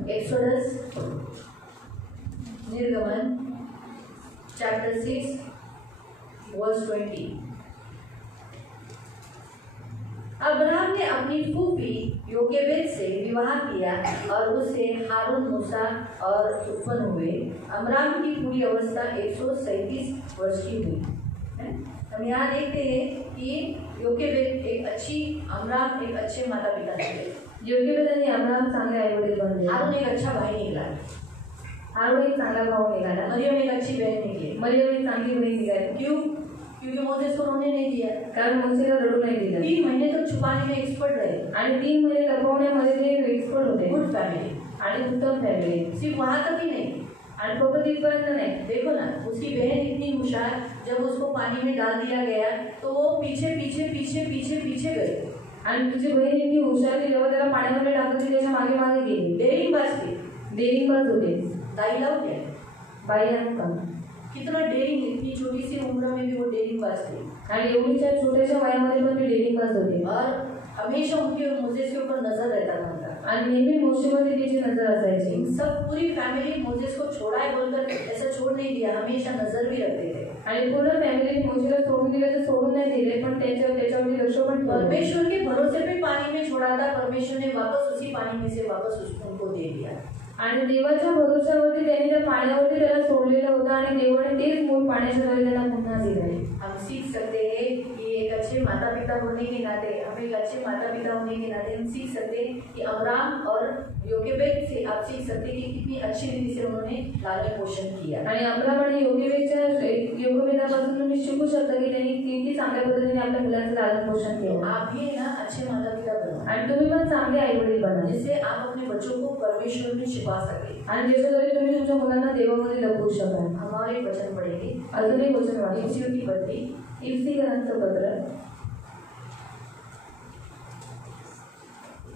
एक्सोडस निर्गमन चैप्टर 6 वर्स 20. अब्राहम ने अपनी फूफी योकेबेद से विवाह किया और उससे हारून मूसा और उत्पन्न हुए. अब्राहम की पूरी अवस्था 137 वर्ष की हुई. हम यहाँ देखते हैं कि योकेबेद एक अच्छी, अब्राहम एक अच्छे माता पिता थे. योकेबेद आणि अब्राहम चांगले आई वडील बनले. हारून एक अच्छा भाई निघाला. हारून एक चांगला भाऊ निघाला. मरियम एक अच्छी बहन निकली. मरियम एक चांगली बहीण निघाली. क्यों? क्योंकि मोसेस को रोने नहीं दिया. कारण मोसेला रडू नाही दिलं. 3 महीने तक छुपाने में एक्सपर्ट रहे आणि 3 महिने लपवण्यामध्ये ते एक्सपर्ट होते. गुड फैमिली आणि उत्तम फॅमिली. सिर्फ वहाँ तक ही नहीं, आणि फक्त तिथपर्यंत नाही. देखो ना, उसकी बहन इतनी होशियार, जब उसको पानी में डाल दिया गया तो वो पीछे पीछे पीछे पीछे पीछे गए. आणि तुझी बहीण इतनी हुशार की जेव्हा त्याला पाण्यामध्ये टाकली त्याच्या मागे मागे गेली. डेरिंगबाज थी. डेरिंगबाज होते. दाई लाव क्या बाई आणि का कितना डेरिंग, इतनी छोटी सी उम्र में भी वो डेरिंगबाज थी. आणि एवढीच्या छोट्याशा वयामध्ये पण ती डेरिंगबाज होती. और हमेशा उनके मोसेस के ऊपर नजर रहता था. आणि नेहमी मोसेमध्ये तिची नजर असायची. सब पूरी फैमिली मोसेस को छोड़ा है बोलकर ऐसा छोड़ नहीं दिया, हमेशा नजर भी रखते थे. आणि पूर्ण फॅमिली मोसेला सोडून दिले तर सोडून नाही दिले, पण त्याच्यावरती लक्ष पण परमेश्वर के भरोसे पे पानी में छोड़ा था. परमेश्वर ने वापस उसी पानी में से वापस उनको दे दिया. आणि देवाच्या भरोश्यावरती त्यांनी त्या पाण्यावरती त्याला सोडलेलं होतं आणि देवाने तेच मूळ पाण्याच्या द्वारे त्यांना पुन्हा दिलं. हम सीख सकते हैं कि एक अच्छे माता पिता होने के नाते, हम एक अच्छे माता पिता होने के नाते हम सीख सकते हैं कि अब्राहम और योकेबेद से आप सीख सकते हैं कि कितनी अच्छी रीति से उन्होंने लालन पोषण किया. आणि अब्राहम आणि योकेबेदापासून तुम्ही शिकू शकता की त्यांनी किती चांगल्या पद्धतीने आपल्या मुलांचं लालन पोषण केलं. आप भी ना अच्छे माता पिता बनो आणि तुम्ही पण चांगले आई वडील बना, जिससे आप अपने बच्चों को परमेश्वर में छिपा सके आणि ज्याच्याद्वारे तुम्ही तुमच्या मुलांना देवामध्ये लपवू शकाल. हमारे वचन पढ़ेंगे. अजून एक वचन वाचू. इफिसियों की पत्री, इफिसियन्सचं पत्र,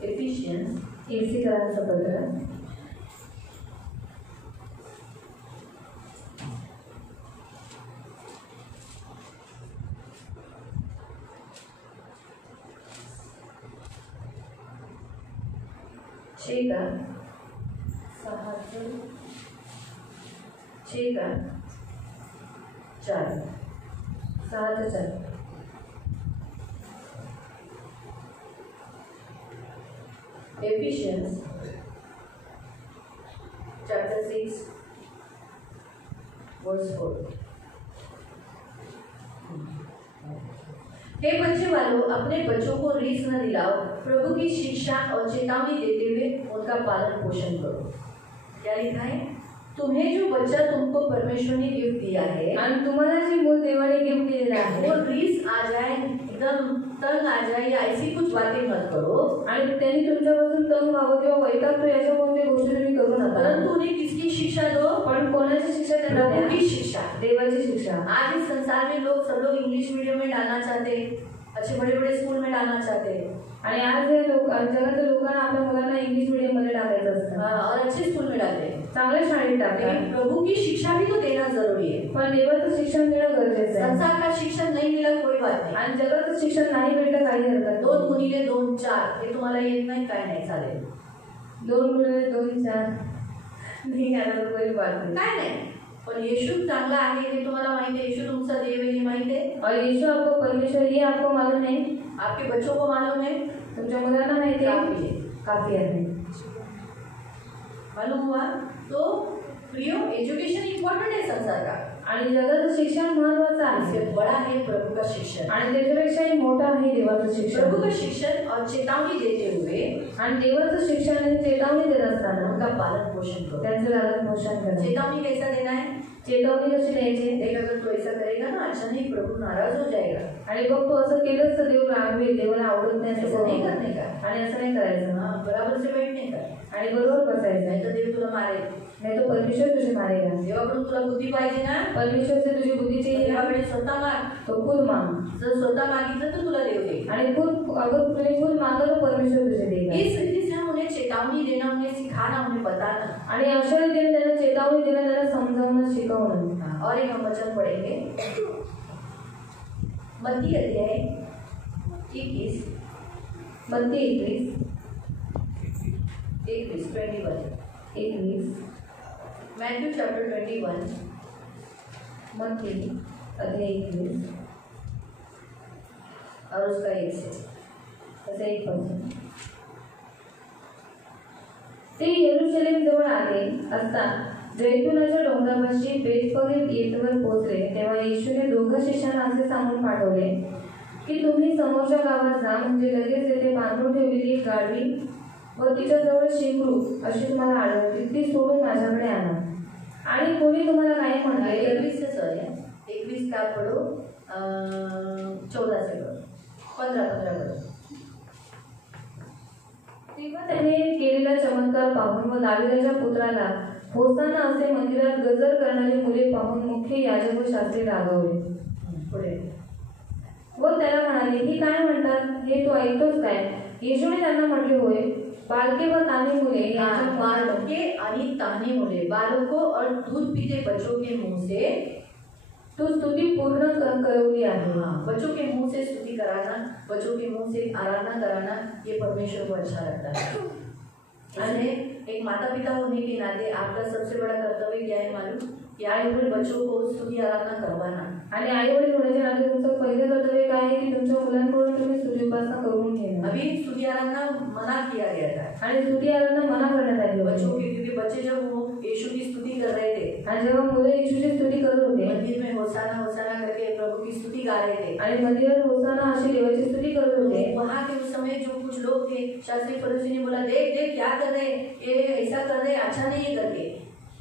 इफिसियन्सचं पत्र 6 का 4 Ephesians chapter 6 verse 4. हे बच्चे वालों, अपने बच्चों को रीस न दिलाओ, प्रभु की शिक्षा और चेतावनी देते हुए उनका पालन पोषण करो. क्या लिखा है? तुम्हें जो बच्चा तुमको परमेश्वर ने गिफ्ट दिया है आणि तुम्हाला जी मूल देवाने गिफ्ट दिलेलं आहे वो रीस आ जाए, एकदम तंग आ जाए या ऐसी कुछ बातें मत करो. आणि त्यांनी तुमच्यापासून तंग व्हावं किंवा वैतागतो याच्या कोणत्या गोष्टी तुम्ही करू नका. परंतु उन्हें किसकी शिक्षा दो? पण कोणाची शिक्षा त्यांना द्या? प्रभु की शिक्षा, देवाची शिक्षा. आज इस संसार में सब लोग इंग्लिश मीडियम में डालना चाहते हैं, अच्छे बड़े बड़े स्कूल में डालना चाहते हैं. आणि आज हे लोक जगातल्या लोकांना आपल्या मुलांना इंग्लिश मीडियम मध्ये टाकायचं असतं. और अच्छे स्कूल में डालते हैं, चांगल्या शाळेत टाकतात. लेकिन प्रभु की शिक्षा भी तो देना जरूरी है. पण देवाचं शिक्षण देणं गरजेचं आहे. संसार का शिक्षण नहीं मिला कोई बात नहीं, आणि जगाचं शिक्षण नाही भेटलं काही हरकत 2 गुणिले 2 4 हे तुम्हाला येत नाही काय नाही चालेल. 2 गुणिले 2 4 नहीं गाणं तर कोई बात नहीं. काय नाही, पण येशू चांगला आहे हे तुम्हाला माहिती आहे. येशू तुमचा देव आहे हे माहिती आहे. और यीशु आपको परमेश्वर ये आपको मालूम है, आपके बच्चों को मालूम है, तुमच्या मुलांना माहिती आहे, काफी है. काफी आहे. मालूम हुआ. तो प्रियो, एजुकेशन इम्पॉर्टंट है संसार का. आणि जगाचं शिक्षण महत्वाचं इससे आहे बड़ा है प्रभु का शिक्षण. आणि त्याच्यापेक्षाही मोठं आहे देवाचं शिक्षण. प्रभु का शिक्षण और चेतावनी देते हुए आणि देवाचं शिक्षण आणि चेतावणी देत असताना उनका पालन पोषण करो. त्यांचं लालन पोषण करा. चेतावनी कैसा देना है? चेतावणी कशी द्यायची? देख, अगर तो ऐसा करेगा ना, अच्छा नहीं, प्रभु नाराज हो जाएगा. आणि बघ तो असं केलंच तर देव रागवेल, देवाला आवडत नाही ऐसा असं नहीं करने का. आणि असं नाही करायचं. हाँ, बराबर से बैठने का. आणि बरोबर बसायचं. नहीं तो देव तुला मारेल. नाही तो परमेश्वर तुझे मारेगा. देवाकडून तुला बुद्धी पाहिजे ना, परमेश्वर से तुझी बुद्धी चाहिए, देवाकडे स्वतः माग. तो खुद मांग. जर स्वतः मागितलं तर तुला देव देईल. आणि खुद अगर तुम्ही खुद मांगा तो परमेश्वर तुझे देगा. इस रीति से हम उन्हें चेतावनी देना, उन्हें सिखाना, उन्हें बताना. आणि अशा रीतीने त्यांना चेतावणी देणं, त्यांना समजावणं, शिकवणं. और एक हम वचन पढ़ेंगे, मत्ती अध्याय 21, मत्ती 21, 21, मैथ्यू चैप्टर 21, मत्ती अध्याय 21 और उसका 1 से. असं 1%. ते येरुशलेम जवळ आले असता जैतुनाच्या डोंगरापाशी बेतफगे येथवर पोहोचले. तेव्हा येशूने दोघं शिष्यांना असे सांगून पाठवले की तुम्ही समोरच्या गावात जा, म्हणजे लगेच येथे बांधून ठेवलेली एक गाढवी व तिच्याजवळ शिंगरू अशी तुम्हाला आढळतील, ती सोडून माझ्याकडे आणा. आणि कोणी तुम्हाला काय म्हटले? 21 से सॉरी, 21 का पढ़ो, 14 से पढ़ो, 15 पढ़ो. तेव्हा त्याने केलेला चमत्कार पाहून व दाविदाच्या पुत्राला होसाना असे मंदिरात गजर करणारी मुले पाहून मुख्य याजक व शास्त्री रागावले. पुढे. व त्याला म्हणाले, ही काय म्हणतात, हे तू ऐकतोस काय? येशूने त्यांना म्हटले, होय, बालके व तान्ही मुले यांच्या बालके आणि तान्ही मुले, बालकों और दूध पीते बच्चों के मुंह से तू स्तुती पूर्ण करवली आहे. बच्चों के मुंह से स्तुति कराना, बच्चों के मुंह से आराधना कराना, ये परमेश्वर को अच्छा लगता है. इसलिए एक माता पिता होने के नाते आपका सबसे बड़ा कर्तव्य क्या है मालूम? कि आए बच्चों को स्तुति आराधना करवाना. आणि आई वडील होण्याच्या नाते तुमचं पहिलं कर्तव्य काय आहे की तुमच्या मुलांकडून तुम्ही स्तुती उपासना करून घेणं. अभी स्तुति आराधना मना किया गया था आणि स्तुती आराधना मना करण्यात आली बच्चों होती. की, क्योंकि बच्चे जब वो यीशु की स्तुति कर रहे थे, आणि जेव्हा मुलं येशूची स्तुती करत होते मंदिर में होसाना होसाना करके प्रभु की स्तुति गा रहे थे, आणि मंदिरात होसाना अशी देवाची स्तुति करत होते, वहाँ के उस समय जो कुछ लोग थे, शास्त्री फरीसी ने बोला, देख देख क्या कर रहे, ये ऐसा कर रहे, अच्छा नहीं है करके.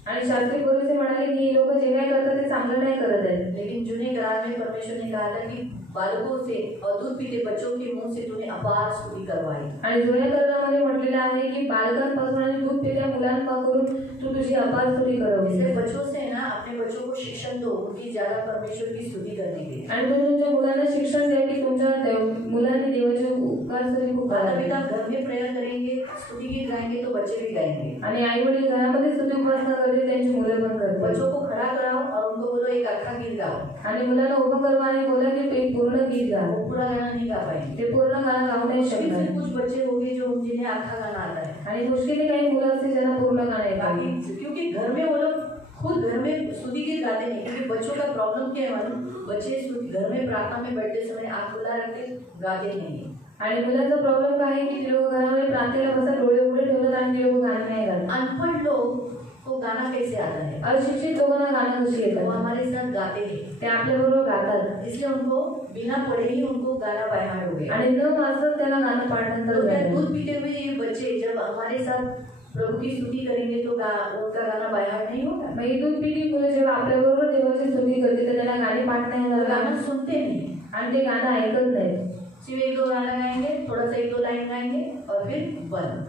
आणि शास्त्री फरीसी म्हणाले की लोक जे काय करतात ते चांगलं नाही करत आहेत. लेकिन जूने करार में परमेश्वर ने कहा था कि बालकों से और दूध पीते बच्चों के मुंह से तूने अपार स्तुति करवाई. आणि जुन्या करारामध्ये म्हटलेलं आहे की बालकांपासून आणि दूध पित्या मुलांपासून तू तुझी अपार स्तुती करवली. इसलिए बच्चों से ना अपने बच्चों को शिक्षण दो, उनकी ज्यादा परमेश्वर की स्तुति करने के. आणि तुम्ही तुमच्या मुलांना शिक्षण द्या की तुमच्या मुलांनी देवाचे उपकार स्तुती खूप माता करावी. पिता घर में प्रेयर करेंगे, स्तुति गीत गाएंगे तो बच्चे भी गाएंगे. आणि आई वडील घरामध्ये स्तुती उपासना करते, त्यांची मुलं पण करतात. बच्चों को खड़ा कराओ और उनको बोलो एक अखा गीत गाओ. आणि मुलांना उभं करवा आणि बोला की ते पूर्ण गीत गा. वो पूरा गाना नहीं गा पाएंगे. ते पूर्ण गाणं गाऊ नाही मुश्किल से शकणार. कुछ बच्चे होंगे जो जिन्हें अखा गाना आता है. आणि मुश्किल काही मुलं असते ज्यांना पूर्ण गाणं येतं. बाकी क्योंकि घर में वो लोग खुद घर में स्तुति गीत गाते नहीं, क्योंकि बच्चों का प्रॉब्लम क्या है मालूम? बच्चे घर में प्रार्थना में बैठते समय आँख खुला रखते गाते नहीं. आणि मुलांचा प्रॉब्लेम काय आहे की ते लोक घरामध्ये प्रार्थनेला बसतात, डोळे उघडे ठेवतात आणि ते लोक गाणं नाही गात. अनपढ़ लोग को गाना कैसे आता है? अशिक्षित लोकांना गाणं कशी वो येतात? हमारे साथ गाते हैं, ते आपल्या बरोबर गातात. इसलिए उनको बिना पढ़े ही उनको गाना बाहर हो गया. आणि न वाचत त्याला गाणं पाठांतर तो क्या झालं. दूध पीते हुए ये बच्चे जब हमारे साथ प्रभु की स्तुति करेंगे तो उनका गाना बाहर नहीं होगा. मग ही दूध पिढी मुलं जेव्हा आपल्या बरोबर देवाची स्तुती करते तर त्याला गाणी पाठ नाही होणार. गाना सुनते नहीं, आणि ते गाणं ऐकत नाही. सिर्फ एक दो गाना गाएंगे, थोड़ा सा एक दो लाइन गाएंगे और फिर बंद.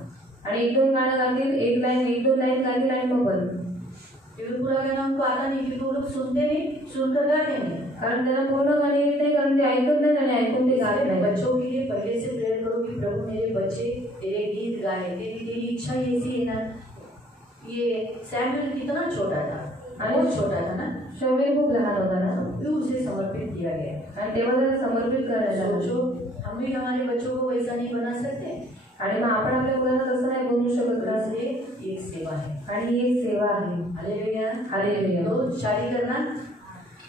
आणि एक दोन गाणं गातील, एक दोन लाईन गातील आणि मग बंद. क्योंकि पूरा गाना उनको आता नहीं, क्योंकि वो लोग सुनते नहीं, सुनकर गाते नहीं. कारण त्यांना पूर्ण गाणी येत नाही, कारण ते ऐकत नाही आणि ऐकून ते गात नाही. बच्चों के लिए पहले से प्रेयर करो कि प्रभु मेरे बच्चे तेरे गीत गाए. तेरी इच्छा ऐसी है ना. ये सैमुअल कितना छोटा था, बहुत छोटा था ना, शमूएल खूप लहान होता ना, फिर उसे समर्पित किया गया. आणि तेव्हा त्याला समर्पित करायला लागलं. सोचो, हम भी हमारे बच्चों को वैसा नहीं बना सकते. आणि मग आपण आपल्या मुलांना तसं नाही बोलू शकत ना. इसलिए एक सेवा है आणि ही एक सेवा आहे. Hallelujah hallelujah. तो शादी करना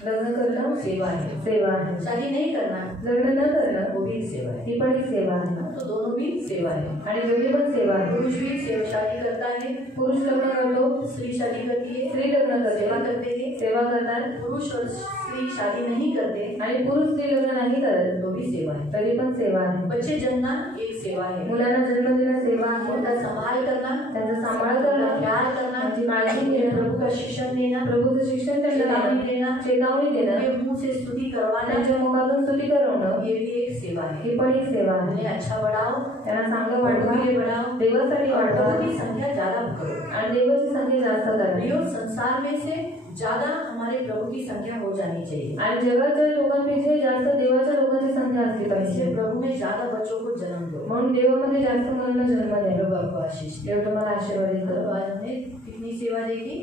लग्न करणं सेवा है, सेवा आहे. शादी नहीं करना लग्न न करणं वो भी एक सेवा है. ही पण एक सेवा आहे. तो दोनों भी सेवा है. आणि दोन्ही पण सेवा आहे. पुरुष भी शादी करता है, पुरुष लग्न करतो, स्त्री शादी करती है, स्त्री लग्न करते, सेवा करते हैं. सेवा करतात. पुरुष और स्त्री शादी नहीं करते आणि पुरुष स्त्री लग्न नाही करत तो भी सेवा है. तरी पण सेवा आहे. बच्चे जन्मना एक सेवा है. मुलांना जन्म देणं सेवा आहे. उनका संभाल करना, त्यांचा सांभाळ करणं, प्यार करना, त्यांची काळजी घेणं, प्रभु का शिक्षण देना, प्रभूचं शिक्षण त्यांना चेतावनी देणं, देना, चेतावणी देणं, उनके मुंह से स्तुति करवाना, त्यांच्या मुखातून स्तुती करवणं ये भी एक सेवा है. ही पण एक सेवा आहे. उन्हें अच्छा बढ़ाओ, त्यांना चांगलं प्रभु वाढवा, के लिए बढ़ाओ, देवासाठी और वाढवा प्रभु की संख्या ज्यादा करो. आणि देवाची संख्या जास्त करा. प्रियो, संसार में से ज्यादा हमारे प्रभु की संख्या हो जानी चाहिए. आणि जगाच्या लोकांपेक्षा जास्त देवाच्या लोकांची संख्या असली इसलिए पाहिजे. प्रभु में ज्यादा बच्चों को जन्म दो. म्हणून देवामध्ये जास्त मुलांना जन्म द्या. प्रभु आपको आशीष दे. देव तुम्हाला आशीर्वादित तो करो. आज हमने कितनी सेवा देखी?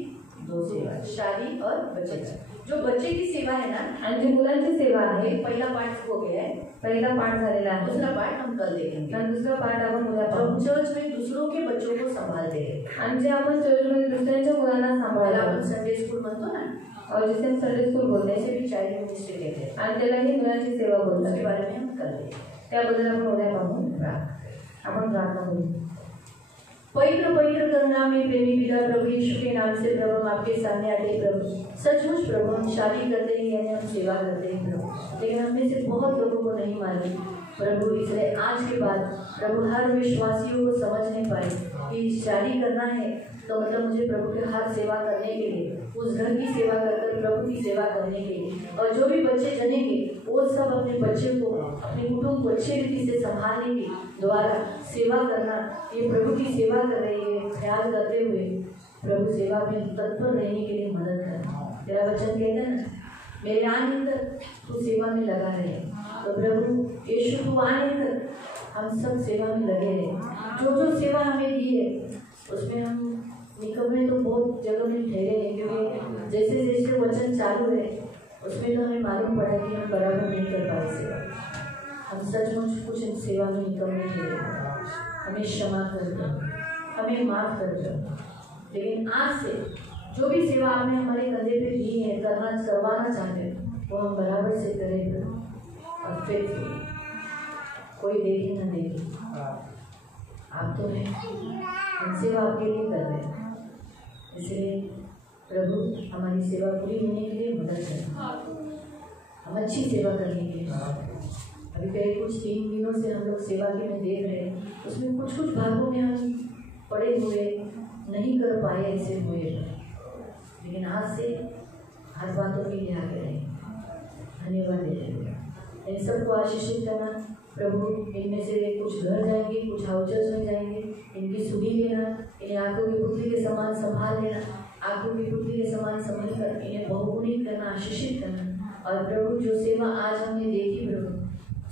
2 सेवा, शादी और बच्चे की. जो बच्चे की सेवा है ना, आणि जी मुलांची सेवा आहे एक पहला पार्ट हो गया है, पहिला पाठ झालेला आहे. दूसरा पार्ट हम कल देखेंगे. आणि दुसरा पाठ आपण उद्या जो पाहू. हम चर्च में दूसरों के बच्चों को संभालते हैं. आणि जे आपण चर्चमध्ये दुसऱ्यांच्या मुलांना पहला सांभाळतो अपन संडे स्कूल म्हणतो ना, और जिसे हम संडे स्कूल बोलते हैं ऐसे भी चाइल्ड मिनिस्ट्री कहते हैं. आणि त्यालाही मुलांची सेवा उसके बोलतात. बारे में हम कल देखेंगे. त्याबद्दल आपण उद्या पाहू. आपण प्रार्थना करू. पवित्र पवित्र करुणा में प्रेमी पिता प्रभु यीशु के नाम से प्रभु हम आपके सामने आते हैं प्रभु. सचमुच प्रभु हम शादी करते हैं यानी हम सेवा करते हैं प्रभु, लेकिन हम में से बहुत लोगों को नहीं मालूम प्रभु. इसलिए आज के बाद प्रभु हर विश्वासियों को समझ नहीं पाए कि शादी करना है तो मतलब मुझे प्रभु के हर सेवा करने के लिए, उस घर की सेवा कर प्रभु की सेवा करने के लिए, और जो भी बच्चे जनेंगे वो सब अपने बच्चे को, अपने कुटुंब को अच्छी रीति से संभालने के द्वारा सेवा करना, ये प्रभु की सेवा कर रही है, ख्याल करते हुए प्रभु सेवा में तत्पर रहने के लिए मदद करना. तेरा वचन कहता है ना, मेरे आने तक तू सेवा में लगा रहे. तो प्रभु यीशु तू आने तक हम सब सेवा में लगे रहे. जो जो सेवा हमें दी है उसमें हम निकम्मे तो बहुत जगह में ठहरे हैं, क्योंकि जैसे जैसे वचन चालू है उसमें तो हमें मालूम पड़ा कि हम बराबर नहीं कर पाए सेवा. हम सचमुच कुछ सेवा में निकम्मे ठहरे. हमें क्षमा कर दो, हमें माफ कर दो. लेकिन आज से जो भी सेवा आपने हमारे कंधे पे दी है, करवाना चाहते हैं, वो हम बराबर से करें और फिर कोई देखे ना देखे, आप तो हैं, हम सेवा आपके लिए कर रहे हैं. इसलिए प्रभु हमारी सेवा पूरी होने के लिए मदद करें, हम अच्छी सेवा करने के लिए. अभी कई कुछ 3 दिनों से हम लोग सेवा के में देख रहे हैं, उसमें कुछ कुछ भागों में हम पड़े हुए नहीं कर पाए, ऐसे हुए. लेकिन आज से हर बातों के लिए आगे रहें. धन्यवाद देते हुए इन सबको आशीषित करना प्रभु. इनमें से कुछ घर जाएंगे, कुछ हाउचर्स में जाएंगे, इनकी सुधी लेना, इन्हें आंखों की पुतली के समान संभाल लेना, आंखों की पुतली के समान संभाल कर इन्हें बहुगुणित करना, आशीषित करना. और प्रभु जो सेवा आज हमने देखी प्रभु,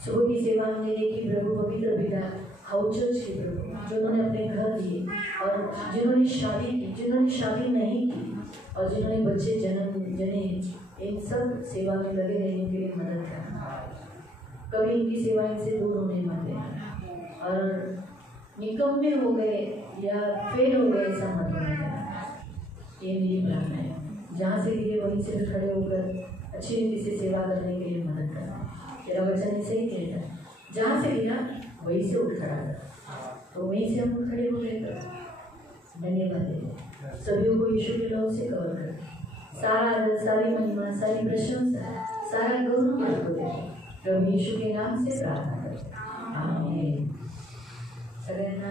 सुबह की सेवा हमने देखी प्रभु, पवित्र पिता हाउचर्स की प्रभु, जो उन्होंने अपने घर दिए, और जिन्होंने शादी की, जिन्होंने शादी नहीं की, और जिन्होंने बच्चे जने, इन सब सेवा में लगे रहने के लिए मदद करना. कभी इनकी सेवा इनसे दूर होने मत देना, और निकम्मे हो गए या फेल हो गए ऐसा मत होने देना. ये मेरी प्रार्थना है. जहाँ से गिरे वहीं से खड़े होकर अच्छी रीति से सेवा करने के लिए मदद करना. तेरा वचन ऐसे ही कहता है, जहाँ से गिरा वहीं से उठ खड़ा कर, तो वहीं से हम खड़े हो गए. धन्यवाद देते सभी को यीशु के नाम से कवर कर. सारा आदर, सारी महिमा, सारी प्रशंसा, सारा गौरव आपको देते प्रभु यीशु के नाम से प्रार्थना करते. आमीन. सगळ्यांना